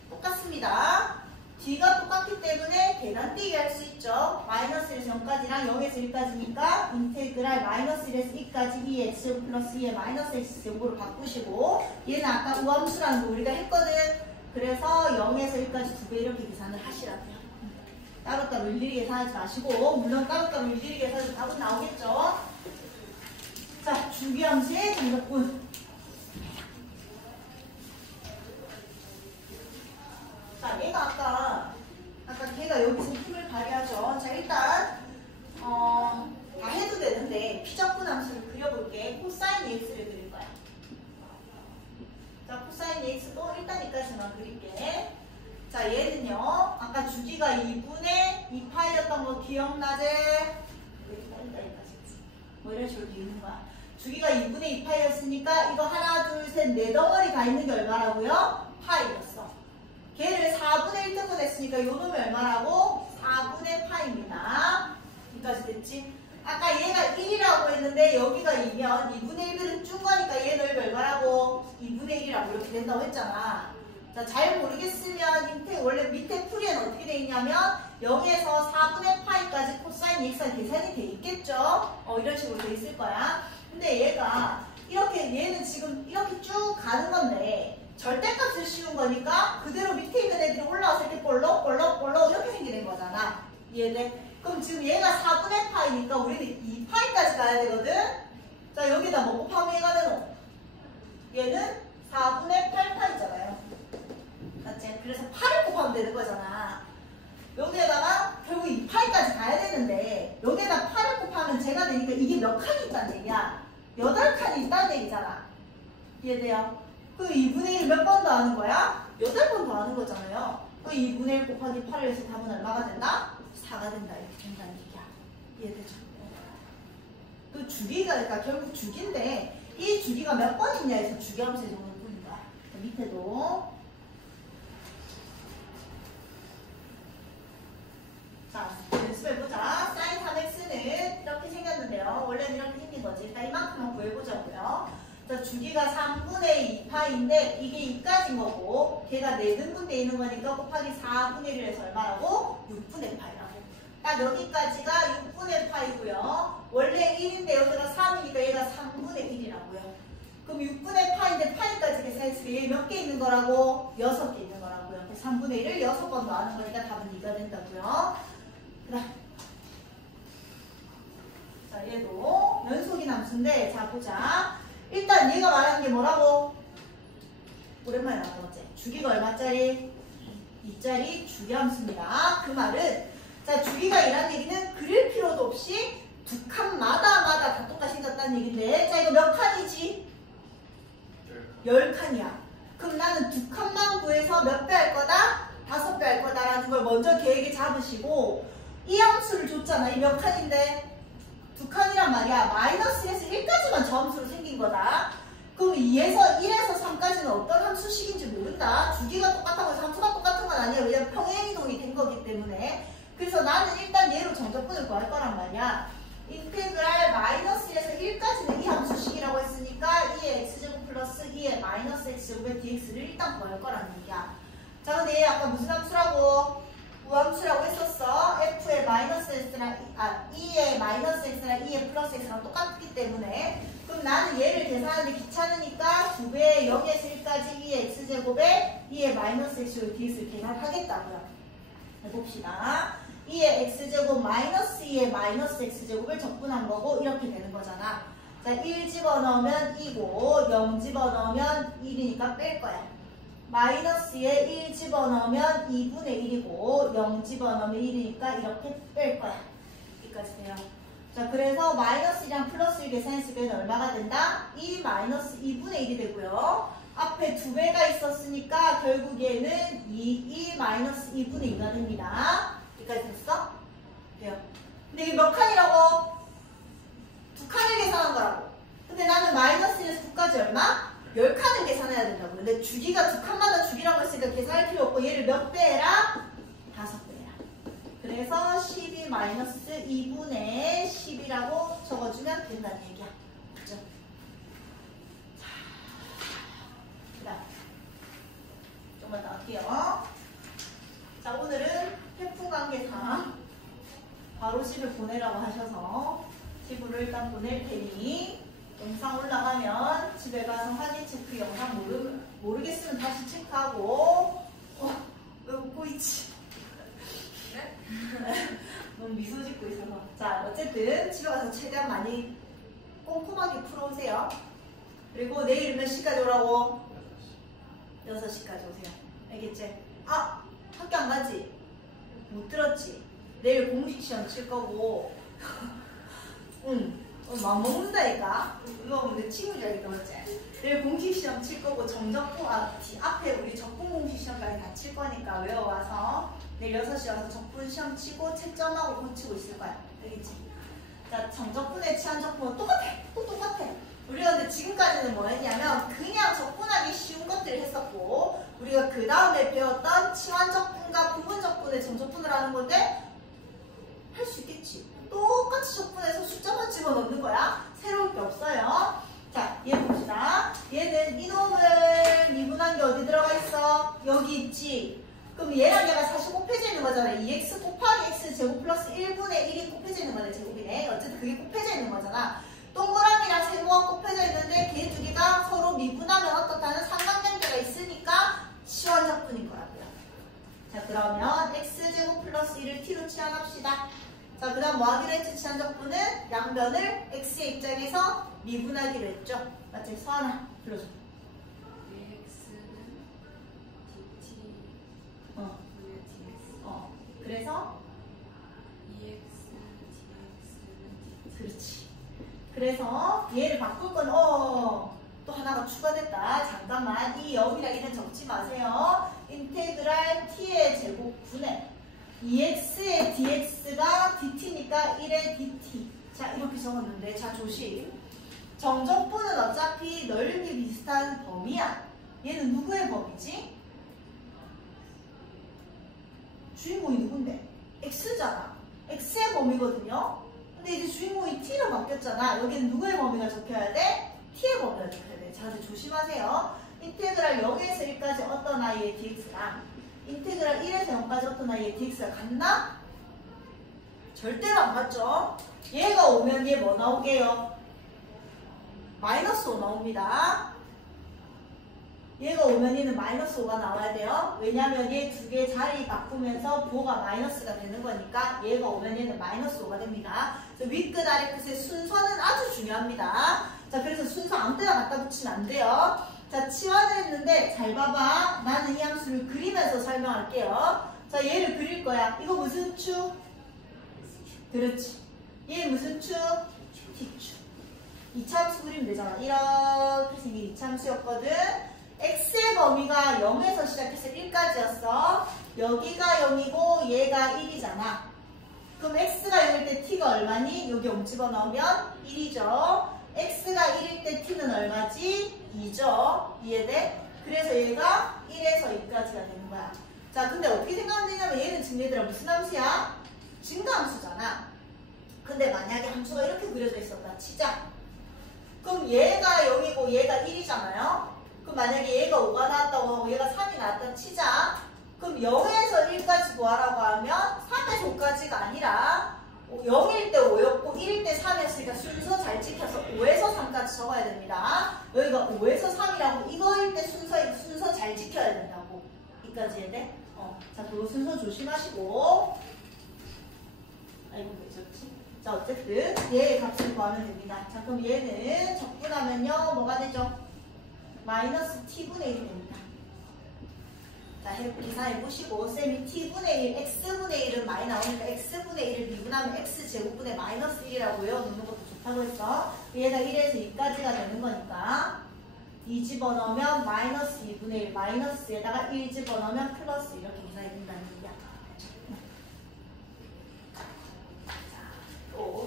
똑같습니다. D가 똑같기 때문에 계산뛰기 할 수 있죠. 마이너스 1에서 0까지랑 0에서 1까지니까 인테그랄 마이너스 1에서 2까지 2x제곱 플러스 2의 마이너스 x제곱으로 바꾸시고 얘는 아까 우함수라는 거 우리가 했거든. 그래서 0에서 1까지 2배 이렇게 계산을 하시라고요. 따로따로 일일이 계산하지 마시고 물론 따로따로 일일이 계산해서 답은 나오겠죠. 자, 주기함수의 정답분. 자, 얘가 아까 걔가 여기서 힘을 발휘하죠. 자, 일단 다 해도 되는데 피적분 함수를 그려볼게. 코사인 EX를 그릴 거야. 자, 코사인 EX도 일단 여기까지만 그릴게. 자, 얘는요. 아까 주기가 2분의 2파이였던 거 기억나지? 뭐 이런 식으로 돼 있는 거야. 주기가 2분의 2파이였으니까 이거 하나, 둘, 셋, 네 덩어리 다 있는 게 얼마라고요? 파이였어. 걔를 4분의 1등분 했으니까 요 놈이 얼마라고? 4분의 파입니다. 여기까지 됐지? 아까 얘가 1이라고 했는데 여기가 2면 2분의 1을 준 거니까 얘 넓이 얼마라고? 2분의 1이라고 이렇게 된다고 했잖아. 자, 잘 모르겠으면 원래 밑에 풀이에는 어떻게 돼 있냐면 0에서 4분의 파이까지 코사인 EX가 계산이 돼 있겠죠? 이런 식으로 돼 있을 거야. 근데 얘가 이렇게 얘는 지금 이렇게 쭉 가는 건데 절대값을 씌운 거니까 그대로 밑에 있는 애들이 올라왔을 때 볼록 이렇게 생기는 거잖아. 이해돼? 그럼 지금 얘가 4분의 파이니까 우리는 2파이까지 가야 되거든? 자, 여기다 뭐 곱하면 얘가 되노? 얘는 4분의 8파이잖아요. 맞지? 그래서 8을 곱하면 되는 거잖아. 여기에다가 결국 2파이까지 가야 되는데 여기에다 8을 곱하면 제가 되니까 이게 몇 칸이 있다는 얘기야? 8칸이 있다는 얘기잖아. 이해돼요? 그 2분의 1 몇 번 더 하는 거야? 8번 더 하는 거잖아요. 그 2분의 1 곱하기 8을 해서 답은 얼마가 된다? 4가 된다. 이렇게 된다는 얘기야. 이해되죠? 그 주기가 그러니까 결국 주기인데 이 주기가 몇 번 있냐에서 주기함수의 정답뿐인 거야. 밑에도 자, 연습해보자. 사인 3x는 이렇게 생겼는데요. 원래는 이렇게 생긴 거지. 일단 이만큼만 구해보자고요. 자, 주기가 3분의 2파인데 이게 2까지인 거고 걔가 4등분돼 있는 거니까 곱하기 4분의 1을 해서 얼마라고? 6분의 파이라고. 딱 여기까지가 6분의 파이고요. 원래 1인데 여기가 3이니까 얘가 3분의 1이라고요. 그럼 6분의 파인데 파이까지 계산했을 때 얘 몇 개 있는 거라고? 6개 있는 거라고요. 3분의 1을 6번 더하는 거니까 답은 2가 된다고요. 그다음 자, 얘도 연속인 함수인데 자, 보자. 일단 얘가 말하는 게 뭐라고? 오랜만에 나온 거지. 주기가 얼마짜리? 2짜리 주기함수입니다. 그 말은 자, 주기가 이란 얘기는 그릴 필요도 없이 두 칸마다 다 똑같이 생겼다는 얘기인데 자, 이거 몇 칸이지? 10칸이야. 그럼 나는 두 칸만 구해서 몇 배 할 거다? 5배 할 거다라는 걸 먼저 계획에 잡으시고 이 함수를 줬잖아. 이 몇 칸인데? 2칸이란 말이야. 마이너스 1에서 1까지만 저 함수로 생긴 거다. 그럼 2에서 1에서 3까지는 어떤 함수식인지 모른다. 주기가 똑같다고 해서 함수가 똑같은 건 아니에요. 왜냐면 평행이동이 된 거기 때문에. 그래서 나는 일단 얘로 정적분을 구할 거란 말이야. 인테그랄 마이너스 1에서 1까지는 이 함수식이라고 했으니까 2의 x제곱 플러스 2의 마이너스 x제곱의 dx를 일단 구할 거란 얘기야. 자, 근데 얘 아까 무슨 함수라고? 우함수라고 했었어. f의 마이너스 x랑 2의 마이너스 x랑 2의 플러스 x랑 똑같기 때문에 그럼 나는 얘를 계산하는데 귀찮으니까 2배의 0에서 1까지 2의 x제곱에 2의 마이너스 x제곱 dx를 계산하겠다고요. 해봅시다. 2의 x제곱 마이너스 2의 마이너스 x제곱을 적분한 거고 이렇게 되는 거잖아. 자, 1 집어넣으면 2고 0 집어넣으면 1이니까 뺄 거야. 마이너스에 1 집어넣으면 2분의 1이고 0 집어넣으면 1이니까 이렇게 뺄 거야. 여기까지 돼요. 자, 그래서 마이너스 1이랑 플러스 1 계산했을 때는 얼마가 된다? 2 마이너스 2분의 1이 되고요. 앞에 2배가 있었으니까 결국 얘는 2 마이너스 2분의 2가 됩니다. 여기까지 됐어? 돼요. 근데 이게 몇 칸이라고? 2칸을 계산한 거라고. 근데 나는 마이너스 1에서 9까지 얼마? 10칸을 계산해야 된다고. 근데 주기가 2칸마다 주기라고 했으니까 계산할 필요 없고 얘를 몇 배 해라? 5배 해라. 그래서 12 마이너스 2분의 10이라고 적어주면 된다는 얘기야. 그죠? 자, 그 다음 좀만 더 할게요. 자, 오늘은 태풍관계상 바로 집을 보내라고 하셔서 집으로 일단 보낼 테니 영상 올라가면 집에 가서 확인 체크 영상 모르겠으면 다시 체크하고 왜 웃고 있지? 네? 너무 미소 짓고 있어서 자, 어쨌든 집에 가서 최대한 많이 꼼꼼하게 풀어오세요. 그리고 내일 몇 시까지 오라고? 6시까지 오세요. 알겠지? 아! 학교 안 가지? 못 들었지? 내일 공식 시험 칠 거고 응. 맘먹는다니까? 이거 내 친구들 알겠다 맞지? 내일 공식 시험 칠 거고 정적분 앞에 우리 적분 공식 시험까지 다 칠 거니까 외워와서 내일 6시 와서 적분 시험 치고 채점하고 고치고 있을 거야. 알겠지? 자, 정적분에 취한 적분은 똑같아. 또 똑같아. 우리가 근데 지금까지는 뭐 했냐면 그냥 적분하기 쉬운 것들을 했었고 우리가 그 다음에 배웠던 치환적분과 부분적분의 정적분을 하는 건데 할 수 있겠지. 똑같이 적분해서 숫자만 집어넣는 거야. 새로울 게 없어요. 자, 얘 봅시다. 얘는 이놈을 미분한 게 어디 들어가 있어? 여기 있지. 그럼 얘랑 얘가 사실 곱해져 있는 거잖아. 2x 곱하기 x 제곱 플러스 1분의 1이 곱해져 있는 거네. 제곱이네. 어쨌든 그게 곱해져 있는 거잖아. 동그라미랑 세모가 곱해져 있는데 걔 두 개가 서로 미분하면 어떻다는 삼각관계가 있으니까 치환적분인 거라고요. 자, 그러면 x제곱 플러스 1을 t로 치환합시다. 자, 그 다음 뭐 하기로 했지? 치환적분은 양변을 x의 입장에서 미분하기로 했죠. 맞지? 서하나 불러줘. x는 dt 그래서 2x dx는 dt. 그렇지. 그래서 얘를 바꿀 건 또 하나가 추가됐다. 잠깐만 이 0이랑 1은 적지 마세요. 인테그랄 t의 제곱분의 2x의 dx가 dt니까 1의 dt. 자, 이렇게 적었는데 자, 조심. 정적분은 어차피 넓이 비슷한 범위야. 얘는 누구의 범위지? 주인공이 누군데? x잖아. x의 범위거든요. 근데 이제 주인공이 t로 바뀌었잖아. 여기는 누구의 범위가 적혀야 돼? t의 범위가 적혀야 돼. 자, 조심하세요. 인테그랄 0에서 1까지 어떤 i의 dx랑 인테그랄 1에서 0까지 어떤 i의 dx가 같나? 절대로 안 같죠? 얘가 오면 얘 뭐 나오게요? 마이너스 5 나옵니다. 얘가 오면 얘는 마이너스 5가 나와야 돼요. 왜냐면 얘 두 개 자리 바꾸면서 부호가 마이너스가 되는 거니까 얘가 오면 얘는 마이너스 5가 됩니다. 그래서 윗끝 아래끝의 순서는 아주 중요합니다. 자, 그래서 순서 아무 데나 갖다 붙이면 안 돼요. 자, 치환을 했는데 잘 봐봐. 나는 이 함수를 그리면서 설명할게요. 자, 얘를 그릴 거야. 이거 무슨 축? 그렇지. 얘 무슨 축? T축. 이차함수 그리면 되잖아. 이렇게 생긴 이차함수였거든. x의 범위가 0에서 시작해서 1까지였어. 여기가 0이고 얘가 1이잖아. 그럼 x가 0일 때 t가 얼마니? 여기 0 집어넣으면 1이죠. x가 1일 때 t는 얼마지? 2죠. 이해돼? 그래서 얘가 1에서 2까지가 되는 거야. 자, 근데 어떻게 생각하면 되냐면 얘는 지금 얘들아 무슨 함수야? 증가함수잖아. 근데 만약에 함수가 이렇게 그려져 있었다 치자. 그럼 얘가 0이고 얘가 1이잖아요. 그럼 만약에 얘가 5가 나왔다고 하고 얘가 3이 나왔다 치자. 그럼 0에서 1까지 구하라고 하면 3에서 5까지가 아니라 0일 때 5였고 1일 때 3이었으니까 순서 잘 지켜서 5에서 3까지 적어야 됩니다. 여기가 5에서 3이라고 이거일 때 순서 잘 지켜야 된다고. 이까지 해야 돼? 자, 그리고 순서 조심하시고. 아이고, 왜 적지? 자, 어쨌든 얘의 값을 구하면 됩니다. 자, 그럼 얘는 적분하면요 뭐가 되죠? 마이너스 t분의 1이 됩니다. 자, 계산해보시고 쌤이 t분의 1, x분의 1은 많이 나오니까 x분의 1을 미분하면 x제곱분의 마이너스 1이라고 외워놓는 것도 좋다고 했어. 얘가 1에서 2까지가 되는 거니까 2 집어넣으면 마이너스 2분의 1, 마이너스에다가 1 집어넣으면 플러스 이렇게 계산이 된다는 얘기야.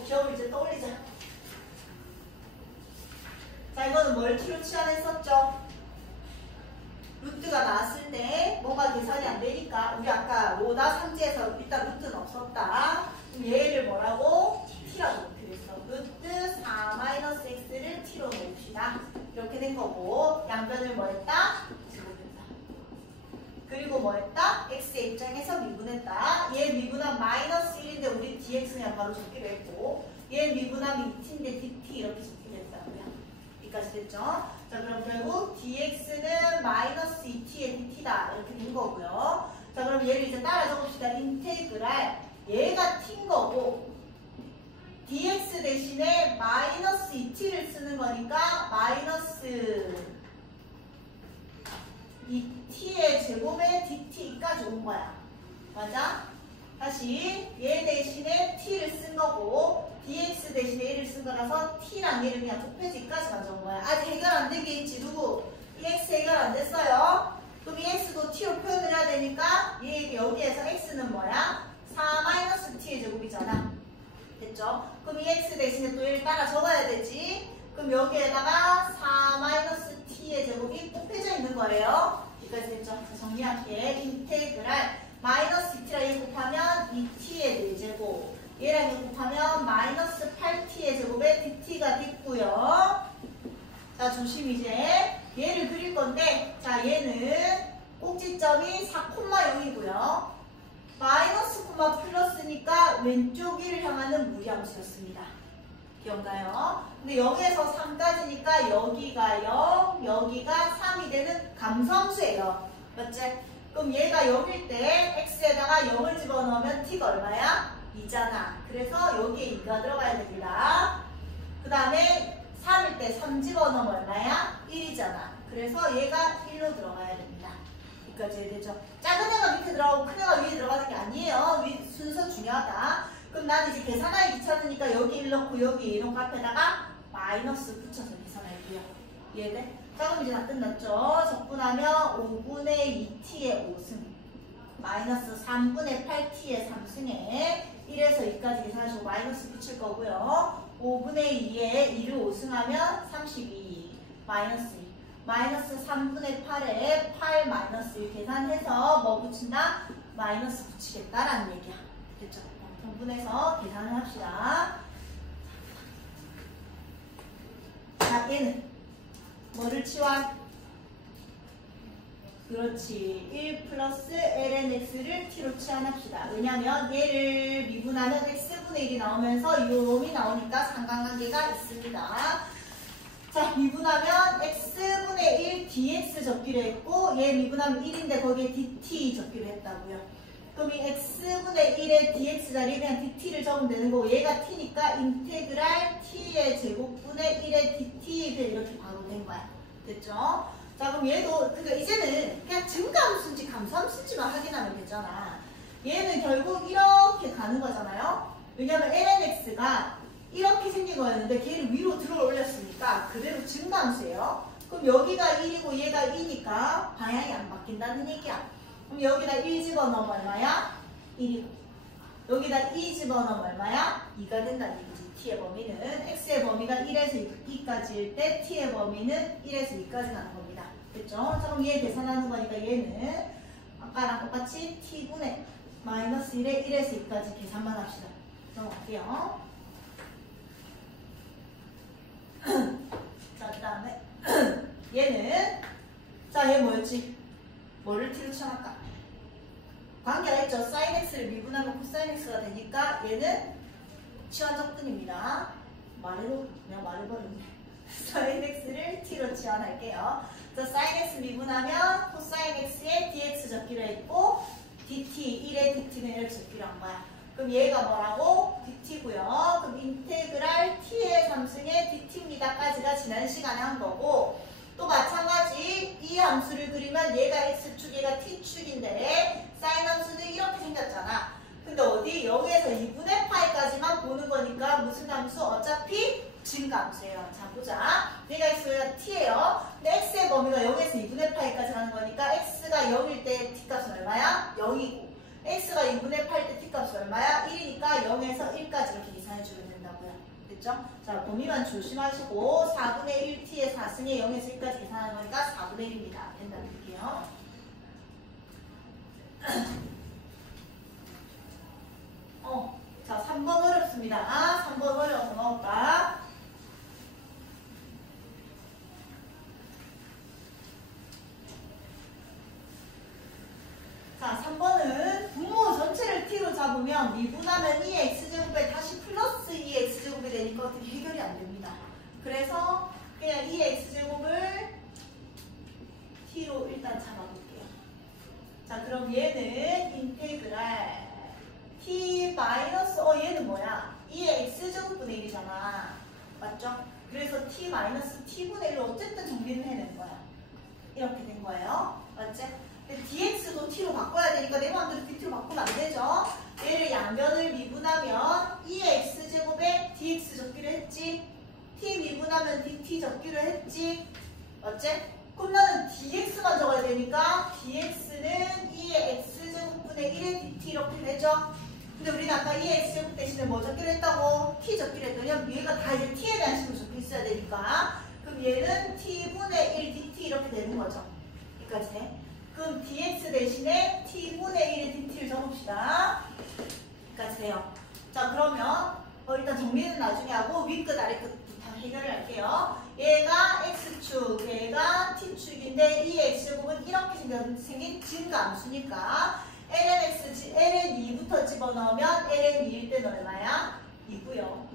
기억을 이제 떠올리자. 자, 이거는 멀티로 치환했었죠. 루트가 나왔을 때 뭐가 계산이 안 되니까 우리 아까 로다 삼지에서 일단 루트는 없었다. 그럼 얘를 뭐라고? t라고 그랬어. 루트 4-x를 t로 놓읍시다. 이렇게 된 거고 양변을 뭐 했다? 제곱했다. 그리고 뭐 했다? x의 입장에서 미분했다. 얘 미분한 마이너스 1인데 우리 dx는 바로 적기로 했고 얘 미분하면 2t인데 dt 이렇게 적기로 했다고요. 여기까지 됐죠? 자, 그럼 결국 dx는 마이너스 2t의 dt다 이렇게 된 거고요. 자, 그럼 얘를 이제 따라 적읍시다. 인테그랄 얘가 t인 거고 dx 대신에 마이너스 2t를 쓰는 거니까 마이너스 2t의 제곱에 dt까지 온 거야. 맞아? 다시 얘 대신에 t를 쓴 거고 dx 대신에 1을 쓴 거라서 t랑 얘를 그냥 곱해지기까지 가져온 거야. 아직 해결 안 된 게 있지. 누구? 이 x 해결 안 됐어요. 그럼 이 x도 t로 표현을 해야 되니까 얘 여기에서 x는 뭐야? 4-t의 제곱이잖아. 됐죠? 그럼 이 x 대신에 또 1 따라 적어야 되지. 그럼 여기에다가 4-t의 제곱이 곱해져 있는 거예요. 여기까지 됐죠? 자, 정리할게. 인테그랄 마이너스 2t랑 1 곱하면 2t의 4제곱 얘랑 1 곱하면 마이너스 8t의 제곱에 dt가 됐고요. 자, 조심 이제 얘를 그릴 건데 자, 얘는 꼭지점이 4,0이고요. 마이너스 콤마 플러스니까 왼쪽 위를 향하는 무리함수였습니다. 기억나요? 근데 0에서 3까지니까 여기가 0, 여기가 3이 되는 감소함수예요. 맞지? 그럼 얘가 0일 때 x에다가 0을 집어넣으면 t가 얼마야? 2잖아. 그래서 여기에 2가 들어가야 됩니다. 그 다음에 3일 때 3 집어넣으면 얼마야? 1이잖아. 그래서 얘가 1로 들어가야 됩니다. 여기까지 되죠? 작은 애가 밑에 들어가고 큰 애가 위에 들어가는 게 아니에요. 순서 중요하다. 그럼 난 이제 계산하기 귀찮으니까 여기 1 넣고 여기 1 넣고 앞에다가 마이너스 붙여서 계산할게요. 이해돼? 자, 그럼 이제 다 끝났죠? 적분하면 5분의 2t의 5승 마이너스 3분의 8t의 3승에 1에서 2까지 계산하시고 마이너스 붙일 거고요. 5분의 2에 2를 5승하면 32 마이너스 2 마이너스 3분의 8에 8 마이너스 1 계산해서 뭐 붙인다? 마이너스 붙이겠다라는 얘기야. 됐죠? 정분해서 계산을 합시다. 자, 얘는 뭐를 치환? 그렇지. 1 플러스 lnx를 t로 치환합시다. 왜냐면 얘를 미분하면 x분의 1이 나오면서 이 놈이 나오니까 상관관계가 있습니다. 자, 미분하면 x분의 1 dx 적기로 했고 얘 미분하면 1인데 거기에 dt 적기로 했다고요. 그럼 이 x분의 1의 dx 자리에 그냥 dt를 적으면 되는 거고 얘가 t니까 인테그랄 t의 제곱분의 1의 dt 이렇게 바로 된 거야. 됐죠? 자, 그럼 얘도 그러니까 이제는 그냥 증가함수인지 감소함수인지만 확인하면 되잖아. 얘는 결국 이렇게 가는 거잖아요. 왜냐면 lnx가 이렇게 생긴 거였는데 걔를 위로 들어 올렸으니까 그대로 증가함수예요. 그럼 여기가 1이고 얘가 2니까 방향이 안 바뀐다는 얘기야. 그럼 여기다 1 집어넣으면 얼마야? 1이고 여기다 2 집어넣으면 얼마야? 2가 된다는 얘기지. t의 범위는 x의 범위가 1에서 2까지일 때 t의 범위는 1에서 2까지 가는 겁니다. 됐죠? 자, 그럼 얘 계산하는 거니까 얘는 아까랑 똑같이 t분의 마이너스 1에 1에서 2까지 계산만 합시다. 넘어갈게요. 자, 그 다음에 얘는 자, 얘 뭐였지? 뭐를 t로 치환할까? 관계가 있죠. sin x를 미분하면 cos x가 되니까 얘는 치환적분입니다. 그냥 말해버렸네. sin x를 t로 치환할게요. 자, sin x 미분하면 cos x에 dx 적기로 했고 dt 1의 dt는 이렇게 적기로 한 거야. 그럼 얘가 뭐라고? dt고요. 그럼 인테그랄 t의 3승의 dt입니다까지가 지난 시간에 한 거고 또 마찬가지 이 함수를 그리면 얘가 x축, 얘가 t축인데 사인 함수는 이렇게 생겼잖아. 근데 어디? 여기에서 2분의 파이까지만 보는 거니까 무슨 함수? 어차피 증가함수예요. 자, 보자. 얘가 x가 t예요. 근데 x의 범위가 0에서 2분의 파이까지 가는 거니까 x가 0일 때 t값은 얼마야? 0이고 x가 2분의 8일 때 t값은 얼마야? 1이니까 0에서 1까지 이렇게 계산해주면 된다고요. 됐죠? 자, 범위만 조심하시고 4분의 1t의 4승에 0에서 1까지 계산하는 거니까 4분의 1입니다. 된다는 얘기예요. 자, 3번 어렵습니다. 3번 어려워서 넣을까? 자, 3번은 분모 전체를 t로 잡으면 미분하면 2x제곱에 다시 플러스 2x제곱이 되니까 어떻게 해결이 안 됩니다. 그래서 그냥 2x제곱을 t로 일단 잡아볼게요. 자, 그럼 얘는 인테그랄 t 마이너스 얘는 뭐야? 2의 x제곱분 t-t분의 1로 어쨌든 정리를 해낸 거야. 이렇게 된 거예요. 맞지? 근데 dx도 t로 바꿔야 되니까 내 마음대로 dt로 바꾸면 안 되죠. 얘를 양변을 미분하면 2의 x제곱에 dx 적기로 했지. t 미분하면 dt 적기로 했지. 맞지? 그럼 나는 dx만 적어야 되니까 dx는 2의 x제곱분의 1의 dt 이렇게 되죠. 근데 우리는 아까 2의 x제곱 대신에 뭐 적기로 했다고? t 적기로 했더니 얘가 다 이제 t에 대한 식으로 적혀 있어야 되니까 그럼 얘는 t분의 1 dt 이렇게 되는 거죠. 여기까지 돼. 그럼 dx 대신에 t분의 1의 dt를 적읍시다. 여기까지 돼요. 자 그러면 일단 정리는 나중에 하고 윗끝 아래끝부터 해결을 할게요. 얘가 x축, 얘가 t축인데 이 x제곱은 이렇게 생긴 증가함수니까 ln 2부터 집어넣으면 ln 2일 때는 얼마야? 2고요.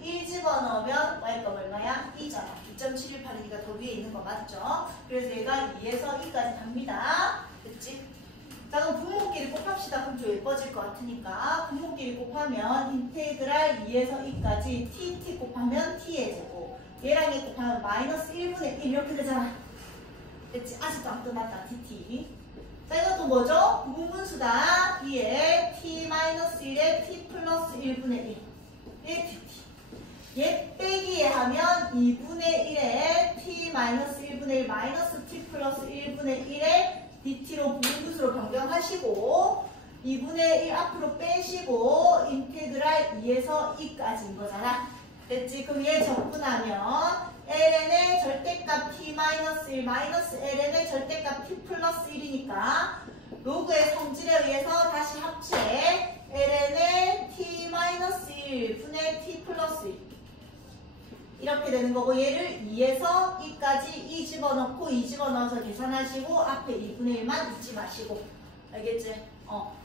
1 집어넣으면 y값 얼마야? 2잖아. 2.718이니까 더 위에 있는 거 맞죠? 그래서 얘가 2에서 2까지 갑니다. 됐지? 자 그럼 분모끼리 곱합시다. 그럼 좀 예뻐질 것 같으니까 분모끼리 곱하면 인테그랄 2에서 2까지 t 곱하면 t의 제곱 얘랑 얘 곱하면 마이너스 1분의 1 이렇게 되잖아. 됐지? 아직도 안 끝났다. dt 자 이것도 뭐죠? 부분분수다. 2에 t-1에 t 플러스 1분의 1 얘 dt 얘 빼기에 하면 2분의 1에 t-1분의 1 마이너스 t 플러스 1분의 1에 dt로 부분분수로 변경하시고 2분의 1 앞으로 빼시고 인테그랄 2에서 2까지인 거잖아. 됐지? 그럼 얘 적분하면 ln의 절대값 t-1 마이너스 ln의 절대값 t 플러스 1이니까 로그의 성질에 의해서 다시 합체 ln의 t-1 분의 t 플러스 1 이렇게 되는 거고 얘를 2에서 2까지 2 집어넣고 2 집어넣어서 계산하시고 앞에 2분의 1만 잊지 마시고 알겠지?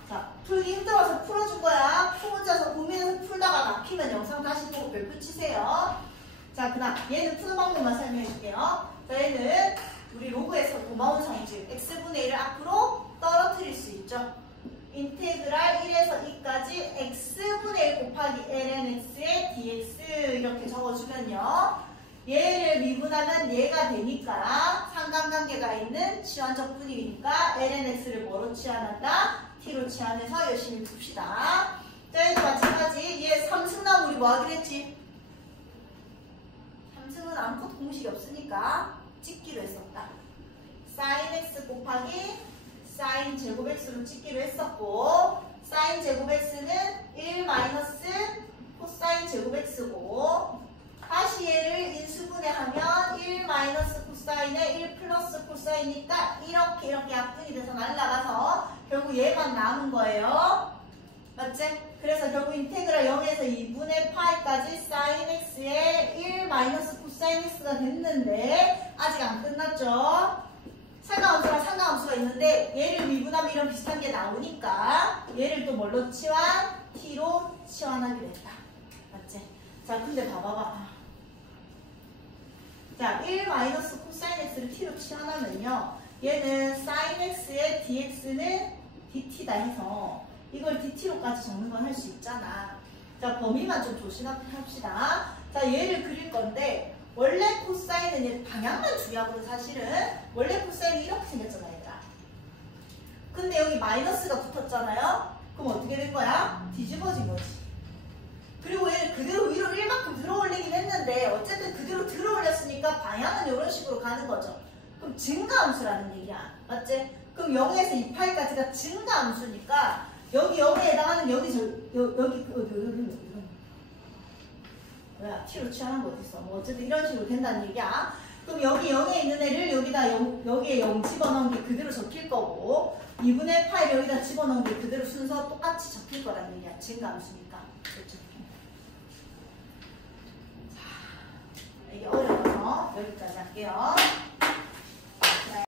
자 풀기 힘들어서 풀어준 거야. 혼자서 고민해서 풀다가 막히면 영상 다시 보고 별표 치세요. 자 그 다음 얘는 푸는 방법만 설명해 줄게요. 자 얘는 우리 로그에서 고마운 성질 x분의 1을 앞으로 떨어뜨릴 수 있죠. 인테그랄 1에서 2까지 x분의 1 곱하기 lnx의 dx 이렇게 적어주면요. 얘를 미분하면 얘가 되니까 상관관계가 있는 치환적 분위기니까 lnx를 뭐로 치환한다? t로 치환해서 열심히 풉시다. 자 얘도 마찬가지. 얘 3승남 우리 뭐 하기로 했지? 3승은 아무것도 공식이 없으니까 찍기로 했었다. sin x 곱하기 sin 제곱 x로 찍기로 했었고 sin 제곱 x는 1 마이너스 코사인 제곱 x고 다시 얘를 인수분해하면 1 마이너스 코사인에 1 플러스 코사인이니까 이렇게 약분이 돼서 날라가서 결국 얘만 남은 거예요. 맞지? 그래서 결국 인테그랄 0에서 2분의 파이까지 sin x에 1 마이너스 코사인 x가 됐는데 아직 안 끝났죠? 상가함수랑 상가함수가 있는데 얘를 미분하면 이런 비슷한 게 나오니까 얘를 또 뭘로 치환? t로 치환하기로 했다. 맞지? 자 근데 봐봐봐. 자 1 마이너스 코사인 x를 t로 치환하면요 얘는 sin x의 dx는 dt다 해서 이걸 dt로까지 적는 건 할 수 있잖아. 자 범위만 좀 조심합시다. 자 얘를 그릴 건데 원래 코사인은 방향만 중요하거든. 사실은 원래 코사인이 이렇게 생겼잖아 얘들아. 근데 여기 마이너스가 붙었잖아요. 그럼 어떻게 된 거야? 뒤집어진 거지. 그리고 얘를 그대로 위로 1만큼 들어 올리긴 했는데 어쨌든 그대로 들어 올렸으니까 방향은 이런 식으로 가는 거죠. 그럼 증가함수라는 얘기야. 맞지? 그럼 0에서 2파이까지가 증가함수니까 여기 0에 해당하는 여기 뭐야? t로 취하는 거 어딨어? 뭐 어쨌든 이런 식으로 된다는 얘기야. 그럼 여기 0에 있는 애를 여기에 0 집어넣은 게 그대로 적힐 거고 2분의 파이를 여기다 집어넣은 게 그대로 순서 똑같이 적힐 거라는 얘기야. 증가함수니까. 그렇죠? 자, 이게 어려워서 여기까지 할게요.